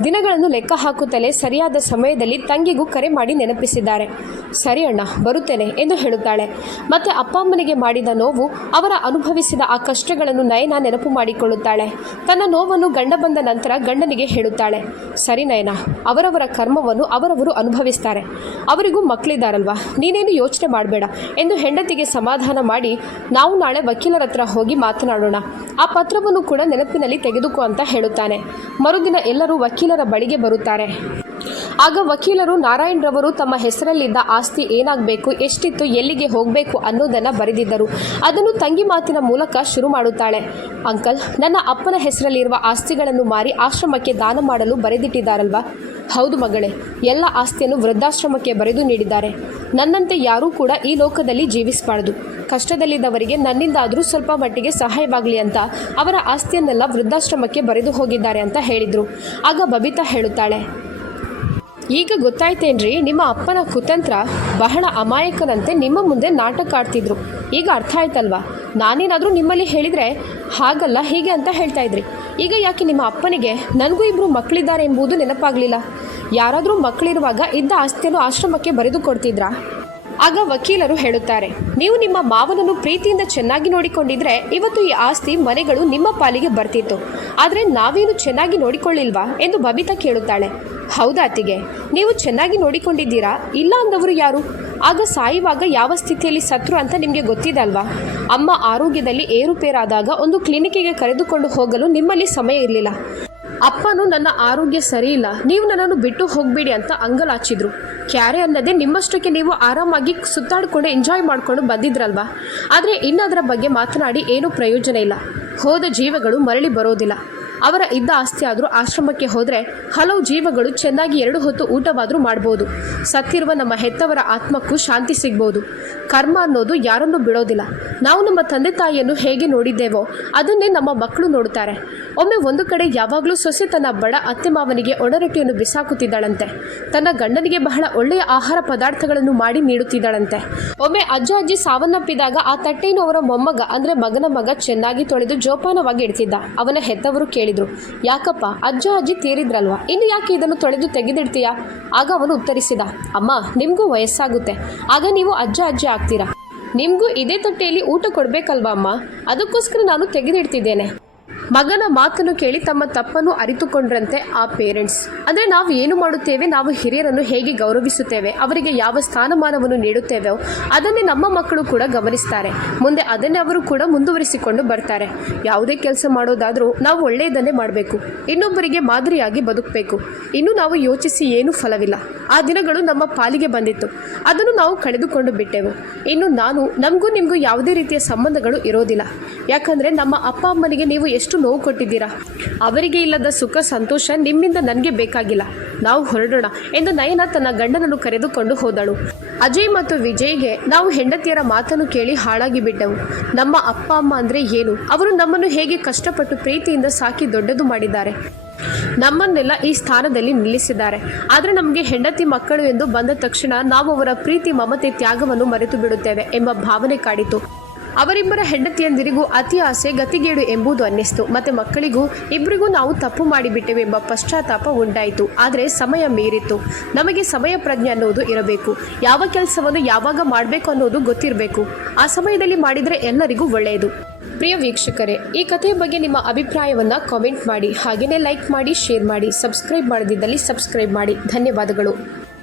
ದಿನಗಳನ್ನು ಲೆಕ್ಕ ಹಾಕುತ್ತಲೇ ಸರಿಯಾದ ಸಮಯದಲ್ಲಿ ತಂಗಿಗೂ ಕರೆ ಮಾಡಿ ನೆನಪಿಸಿದ್ದಾರೆ. ಸರಿ ಅಣ್ಣ, ಬರುತ್ತೇನೆ ಎಂದು ಹೇಳುತ್ತಾಳೆ. ಮತ್ತೆ ಅಪ್ಪ ಅಮ್ಮನಿಗೆ ಮಾಡಿದ ನೋವು, ಅವರ ಅನುಭವಿಸಿದ ಆ ಕಷ್ಟಗಳನ್ನು ನಯನ ನೆನಪು ಮಾಡಿಕೊಳ್ಳುತ್ತಾಳೆ. ತನ್ನ ನೋವನ್ನು ಗಂಡ ಬಂದ ನಂತರ ಗಂಡನಿಗೆ ಹೇಳುತ್ತಾಳೆ. ಸರಿ ನಯನ, ಅವರವರ ಕರ್ಮವನ್ನು ಅವರವರು ಅನುಭವಿಸ್ತಾರೆ. ಅವರಿಗೂ ಮಕ್ಕಳಿದ್ದಾರಲ್ವಾ? ನೀನೇನು ಯೋಚನೆ ಮಾಡಬೇಡ. ಎಂದು ಹೆಂಡತಿಗೆ ಸಮಾಧಾನ ಮಾಡಿ, ನಾವು ನಾಳೆ ವಕೀಲರ ಹತ್ರ ಹೋಗಿ ಮಾತನಾಡೋಣ. ಆ ಪತ್ರವನ್ನು ಕೂಡ ನೆನಪಿನಲ್ಲಿ ತೆಗೆದುಕೋ ಅಂತ ಹೇಳುತ್ತಾನೆ. ಮರುದಿನ ಎಲ್ಲರೂ ವಕೀಲರ ಬಳಿಗೆ ಬರುತ್ತಾರೆ. ಆಗ ವಕೀಲರು ನಾರಾಯಣ್ ರವರು ತಮ್ಮ ಹೆಸರಲ್ಲಿದ್ದ ಆಸ್ತಿ ಏನಾಗಬೇಕು, ಎಷ್ಟಿತ್ತು, ಎಲ್ಲಿಗೆ ಹೋಗಬೇಕು ಅನ್ನೋದನ್ನು ಬರೆದಿದ್ದರು. ಅದನ್ನು ತಂಗಿ ಮಾತಿನ ಮೂಲಕ ಶುರು ಮಾಡುತ್ತಾಳೆ. ಅಂಕಲ್, ನನ್ನ ಅಪ್ಪನ ಹೆಸರಲ್ಲಿರುವ ಆಸ್ತಿಗಳನ್ನು ಮಾರಿ ಆಶ್ರಮಕ್ಕೆ ದಾನ ಮಾಡಲು ಬರೆದಿಟ್ಟಿದ್ದಾರಲ್ವಾ? ಹೌದು ಮಗಳೇ, ಎಲ್ಲ ಆಸ್ತಿಯನ್ನು ವೃದ್ಧಾಶ್ರಮಕ್ಕೆ ಬರೆದು ನೀಡಿದ್ದಾರೆ. ನನ್ನಂತೆ ಯಾರೂ ಕೂಡ ಈ ಲೋಕದಲ್ಲಿ ಜೀವಿಸಬಾರದು. ಕಷ್ಟದಲ್ಲಿದ್ದವರಿಗೆ ನನ್ನಿಂದಾದರೂ ಸ್ವಲ್ಪ ಮಟ್ಟಿಗೆ ಸಹಾಯವಾಗಲಿ ಅಂತ ಅವರ ಆಸ್ತಿಯನ್ನೆಲ್ಲ ವೃದ್ಧಾಶ್ರಮಕ್ಕೆ ಬರೆದು ಹೋಗಿದ್ದಾರೆ ಅಂತ ಹೇಳಿದರು. ಆಗ ಬಬಿತಾ ಹೇಳುತ್ತಾಳೆ ಈಗ ಗೊತ್ತಾಯ್ತೇನ್ರಿ, ನಿಮ್ಮ ಅಪ್ಪನ ಕುತಂತ್ರ ಬಹಳ ಅಮಾಯಕನಂತೆ ನಿಮ್ಮ ಮುಂದೆ ನಾಟಕ ಆಡ್ತಿದ್ರು. ಈಗ ಅರ್ಥ ಆಯ್ತಲ್ವಾ? ನಾನೇನಾದರೂ ನಿಮ್ಮಲ್ಲಿ ಹೇಳಿದರೆ ಹಾಗಲ್ಲ, ಹೀಗೆ ಅಂತ ಹೇಳ್ತಾ ಇದ್ರಿ. ಈಗ ಯಾಕೆ ನಿಮ್ಮ ಅಪ್ಪನಿಗೆ ನನಗೂ ಇಬ್ಬರು ಮಕ್ಕಳಿದ್ದಾರೆ ಎಂಬುದು ನೆನಪಾಗಲಿಲ್ಲ? ಯಾರಾದರೂ ಮಕ್ಕಳಿರುವಾಗ ಇದ್ದ ಆಸ್ತಿಯನ್ನು ಆಶ್ರಮಕ್ಕೆ ಬರೆದು ಕೊಡ್ತಿದ್ರಾ? ಆಗ ವಕೀಲರು ಹೇಳುತ್ತಾರೆ, ನೀವು ನಿಮ್ಮ ಮಾವನನ್ನು ಪ್ರೀತಿಯಿಂದ ಚೆನ್ನಾಗಿ ನೋಡಿಕೊಂಡಿದ್ರೆ ಇವತ್ತು ಈ ಆಸ್ತಿ ಮನೆಗಳು ನಿಮ್ಮ ಪಾಲಿಗೆ ಬರ್ತಿತ್ತು. ಆದರೆ ನಾವೇನು ಚೆನ್ನಾಗಿ ನೋಡಿಕೊಳ್ಳಿಲ್ವಾ? ಎಂದು ಬಬಿತಾ ಕೇಳುತ್ತಾಳೆ. ಹೌದಾ ಅತ್ತಿಗೆ, ನೀವು ಚೆನ್ನಾಗಿ ನೋಡಿಕೊಂಡಿದ್ದೀರಾ? ಇಲ್ಲ ಅಂದವರು ಯಾರು? ಆಗ ಸಾಯುವಾಗ ಯಾವ ಸ್ಥಿತಿಯಲ್ಲಿ ಸತ್ರು ಅಂತ ನಿಮಗೆ ಗೊತ್ತಿದೆ ಅಲ್ವಾ ಅಮ್ಮ ಆರೋಗ್ಯದಲ್ಲಿ ಏರುಪೇರಾದಾಗ ಒಂದು ಕ್ಲಿನಿಕ್ಕಿಗೆ ಕರೆದುಕೊಂಡು ಹೋಗಲು ನಿಮ್ಮಲ್ಲಿ ಸಮಯ ಇರಲಿಲ್ಲ. ಅಪ್ಪನು ನನ್ನ ಆರೋಗ್ಯ ಸರಿ ಇಲ್ಲ ನೀವು ನನ್ನನ್ನು ಬಿಟ್ಟು ಹೋಗಬೇಡಿ ಅಂತ ಅಂಗಲಾಚಿದ್ರು ಕ್ಯಾರೆ ಅನ್ನದೇ ನಿಮ್ಮಷ್ಟಕ್ಕೆ ನೀವು ಆರಾಮಾಗಿ ಸುತ್ತಾಡಿಕೊಂಡು ಎಂಜಾಯ್ ಮಾಡಿಕೊಂಡು ಬಂದಿದ್ರಲ್ವಾ? ಆದರೆ ಇನ್ನದರ ಬಗ್ಗೆ ಮಾತನಾಡಿ ಏನೂ ಪ್ರಯೋಜನ ಇಲ್ಲ. ಹೋದ ಜೀವಗಳು ಮರಳಿ ಬರೋದಿಲ್ಲ. ಅವರ ಇದ್ದ ಆಸ್ತಿ ಆಶ್ರಮಕ್ಕೆ ಹೋದರೆ ಹಲವು ಜೀವಗಳು ಚೆನ್ನಾಗಿ ಎರಡು ಹೊತ್ತು ಊಟವಾದರೂ ಮಾಡ್ಬೋದು. ಸತ್ತಿರುವ ನಮ್ಮ ಹೆತ್ತವರ ಆತ್ಮಕ್ಕೂ ಶಾಂತಿ ಸಿಗ್ಬೋದು. ಕರ್ಮ ಅನ್ನೋದು ಯಾರನ್ನೂ ಬಿಡೋದಿಲ್ಲ. ನಾವು ನಮ್ಮ ತಂದೆ ತಾಯಿಯನ್ನು ಹೇಗೆ ನೋಡಿದ್ದೇವೋ ಅದನ್ನೇ ನಮ್ಮ ಮಕ್ಕಳು ನೋಡುತ್ತಾರೆ ಒಮ್ಮೆ ಒಂದು ಕಡೆ ಯಾವಾಗಲೂ ಸೊಸೆ ತನ್ನ ಬಡ ಅತ್ತೆ ಮಾವನಿಗೆ ಒಣರೊಟ್ಟಿಯನ್ನು ಬಿಸಾಕುತ್ತಿದ್ದಾಳಂತೆ. ತನ್ನ ಗಂಡನಿಗೆ ಬಹಳ ಒಳ್ಳೆಯ ಆಹಾರ ಪದಾರ್ಥಗಳನ್ನು ಮಾಡಿ ನೀಡುತ್ತಿದ್ದಾಳಂತೆ. ಒಮ್ಮೆ ಅಜ್ಜ ಅಜ್ಜಿ ಸಾವನ್ನಪ್ಪಿದಾಗ ಆ ತಟ್ಟೆಯನ್ನು ಅವರ ಮೊಮ್ಮಗ ಅಂದ್ರೆ ಮಗನ ಮಗ ಚೆನ್ನಾಗಿ ತೊಳೆದು ಜೋಪಾನವಾಗಿ ಇಡ್ತಿದ್ದ. ಅವನ ಹೆತ್ತವರು ಕೇಳಿದ್ರು ಯಾಕಪ್ಪ? ಅಜ್ಜ ಅಜ್ಜಿ ತೀರಿದ್ರಲ್ವ ಇನ್ನು ಯಾಕೆ ಇದನ್ನು ತೊಳೆದು ತೆಗೆದಿಡ್ತೀಯಾ? ಆಗ ಅವನು ಉತ್ತರಿಸಿದ, ಅಮ್ಮ, ನಿಮಗೂ ವಯಸ್ಸಾಗುತ್ತೆ. ಆಗ ನೀವು ಅಜ್ಜ ಅಜ್ಜಿ ಆಗ್ತೀರಾ? ನಿಮಗೂ ಇದೇ ತಟ್ಟೆಯಲ್ಲಿ ಊಟ ಕೊಡಬೇಕಲ್ವಾ ಅಮ್ಮ? ಅದಕ್ಕೋಸ್ಕರ ನಾನು ತೆಗೆದಿಡ್ತಿದ್ದೇನೆ. ಮಗನ ಮಾತನ್ನು ಕೇಳಿ ತಮ್ಮ ತಪ್ಪನ್ನು ಅರಿತುಕೊಂಡ್ರಂತೆ ಆ ಪೇರೆಂಟ್ಸ್ ಅಂದ್ರೆ ನಾವು ಏನು ಮಾಡುತ್ತೇವೆ? ನಾವು ಹಿರಿಯರನ್ನು ಹೇಗೆ ಗೌರವಿಸುತ್ತೇವೆ? ಅವರಿಗೆ ಯಾವ ಸ್ಥಾನಮಾನವನ್ನು ನೀಡುತ್ತೇವೆ? ಅದನ್ನೇ ನಮ್ಮ ಮಕ್ಕಳು ಕೂಡ ಗಮನಿಸ್ತಾರೆ. ಮುಂದೆ ಅದನ್ನೇ ಅವರು ಕೂಡ ಮುಂದುವರಿಸಿಕೊಂಡು ಬರ್ತಾರೆ. ಯಾವುದೇ ಕೆಲಸ ಮಾಡೋದಾದರೂ ನಾವು ಒಳ್ಳೆಯದನ್ನೇ ಮಾಡಬೇಕು. ಇನ್ನೊಬ್ಬರಿಗೆ ಮಾದರಿಯಾಗಿ ಬದುಕಬೇಕು. ಇನ್ನು ನಾವು ಯೋಚಿಸಿ ಏನೂ ಫಲವಿಲ್ಲ. ಆ ದಿನಗಳು ನಮ್ಮ ಪಾಲಿಗೆ ಬಂದಿತ್ತು. ಅದನ್ನು ನಾವು ಕಳೆದುಕೊಂಡು ಬಿಟ್ಟೆವು. ಇನ್ನು ನಾನು, ನಮಗೂ ನಿಮಗೂ ಯಾವುದೇ ರೀತಿಯ ಸಂಬಂಧಗಳು ಇರೋದಿಲ್ಲ. ಯಾಕಂದ್ರೆ ನಮ್ಮ ಅಪ್ಪ ಅಮ್ಮನಿಗೆ ನೀವು ಎಷ್ಟು ನೋವು ಕೊಟ್ಟಿದ್ದೀರಾ? ಅವರಿಗೆ ಇಲ್ಲದ ಸುಖ, ಸಂತೋಷ ನಿಮ್ಮಿಂದ ನನಗೆ ಬೇಕಾಗಿಲ್ಲ. ನಾವು ಹೊರಡೋಣ ಎಂದು ನಯನ ತನ್ನ ಗಂಡನನ್ನು ಕರೆದುಕೊಂಡು ಹೋದಳು. ಅಜಯ್ ಮತ್ತು ವಿಜಯ್ಗೆ ನಾವು ಹೆಂಡತಿಯರ ಮಾತನ್ನು ಕೇಳಿ ಹಾಳಾಗಿ ಬಿಟ್ಟವು. ನಮ್ಮ ಅಪ್ಪ, ಅಮ್ಮ ಅಂದರೆ ಏನು? ಅವರು ನಮ್ಮನ್ನು ಹೇಗೆ ಕಷ್ಟಪಟ್ಟು ಪ್ರೀತಿಯಿಂದ ಸಾಕಿ ದೊಡ್ಡದು ಮಾಡಿದ್ದಾರೆ? ನಮ್ಮನ್ನೆಲ್ಲ ಈ ಸ್ಥಾನದಲ್ಲಿ ನಿಲ್ಲಿಸಿದ್ದಾರೆ. ಆದರೆ ನಮಗೆ ಹೆಂಡತಿ ಮಕ್ಕಳು ಎಂದು ಬಂದ ತಕ್ಷಣ ನಾವು ಅವರ ಪ್ರೀತಿ, ಮಮತೆ, ತ್ಯಾಗವನ್ನು ಮರೆತು ಬಿಡುತ್ತೇವೆ ಎಂಬ ಭಾವನೆ ಕಾಡಿತು. ಅವರಿಬ್ಬರ ಹೆಂಡತಿಯಂದಿರಿಗೂ ಅತಿ ಆಸೆ ಗತಿಗೇಡು ಎಂಬುದು ಅನ್ನಿಸ್ತು. ಮತ್ತೆ ಮಕ್ಕಳಿಗೂ ಇಬ್ಬರಿಗೂ ನಾವು ತಪ್ಪು ಮಾಡಿಬಿಟ್ಟೆವು ಎಂಬ ಪಶ್ಚಾತ್ತಾಪ ಉಂಟಾಯಿತು. ಆದರೆ ಸಮಯ ಮೀರಿತ್ತು. ನಮಗೆ ಸಮಯ ಪ್ರಜ್ಞೆ ಅನ್ನೋದು ಇರಬೇಕು. ಯಾವ ಕೆಲಸವನ್ನು ಯಾವಾಗ ಮಾಡಬೇಕು ಅನ್ನೋದು ಗೊತ್ತಿರಬೇಕು. ಆ ಸಮಯದಲ್ಲಿ ಮಾಡಿದರೆ ಎಲ್ಲರಿಗೂ ಒಳ್ಳೆಯದು. ಪ್ರಿಯ ವೀಕ್ಷಕರೇ, ಈ ಕಥೆಯ ಬಗ್ಗೆ ನಿಮ್ಮ ಅಭಿಪ್ರಾಯವನ್ನು ಕಾಮೆಂಟ್ ಮಾಡಿ. ಹಾಗೆಯೇ ಲೈಕ್ ಮಾಡಿ, ಶೇರ್ ಮಾಡಿ. ಸಬ್ಸ್ಕ್ರೈಬ್ ಮಾಡದಿದ್ದಲ್ಲಿ ಸಬ್ಸ್ಕ್ರೈಬ್ ಮಾಡಿ. ಧನ್ಯವಾದಗಳು.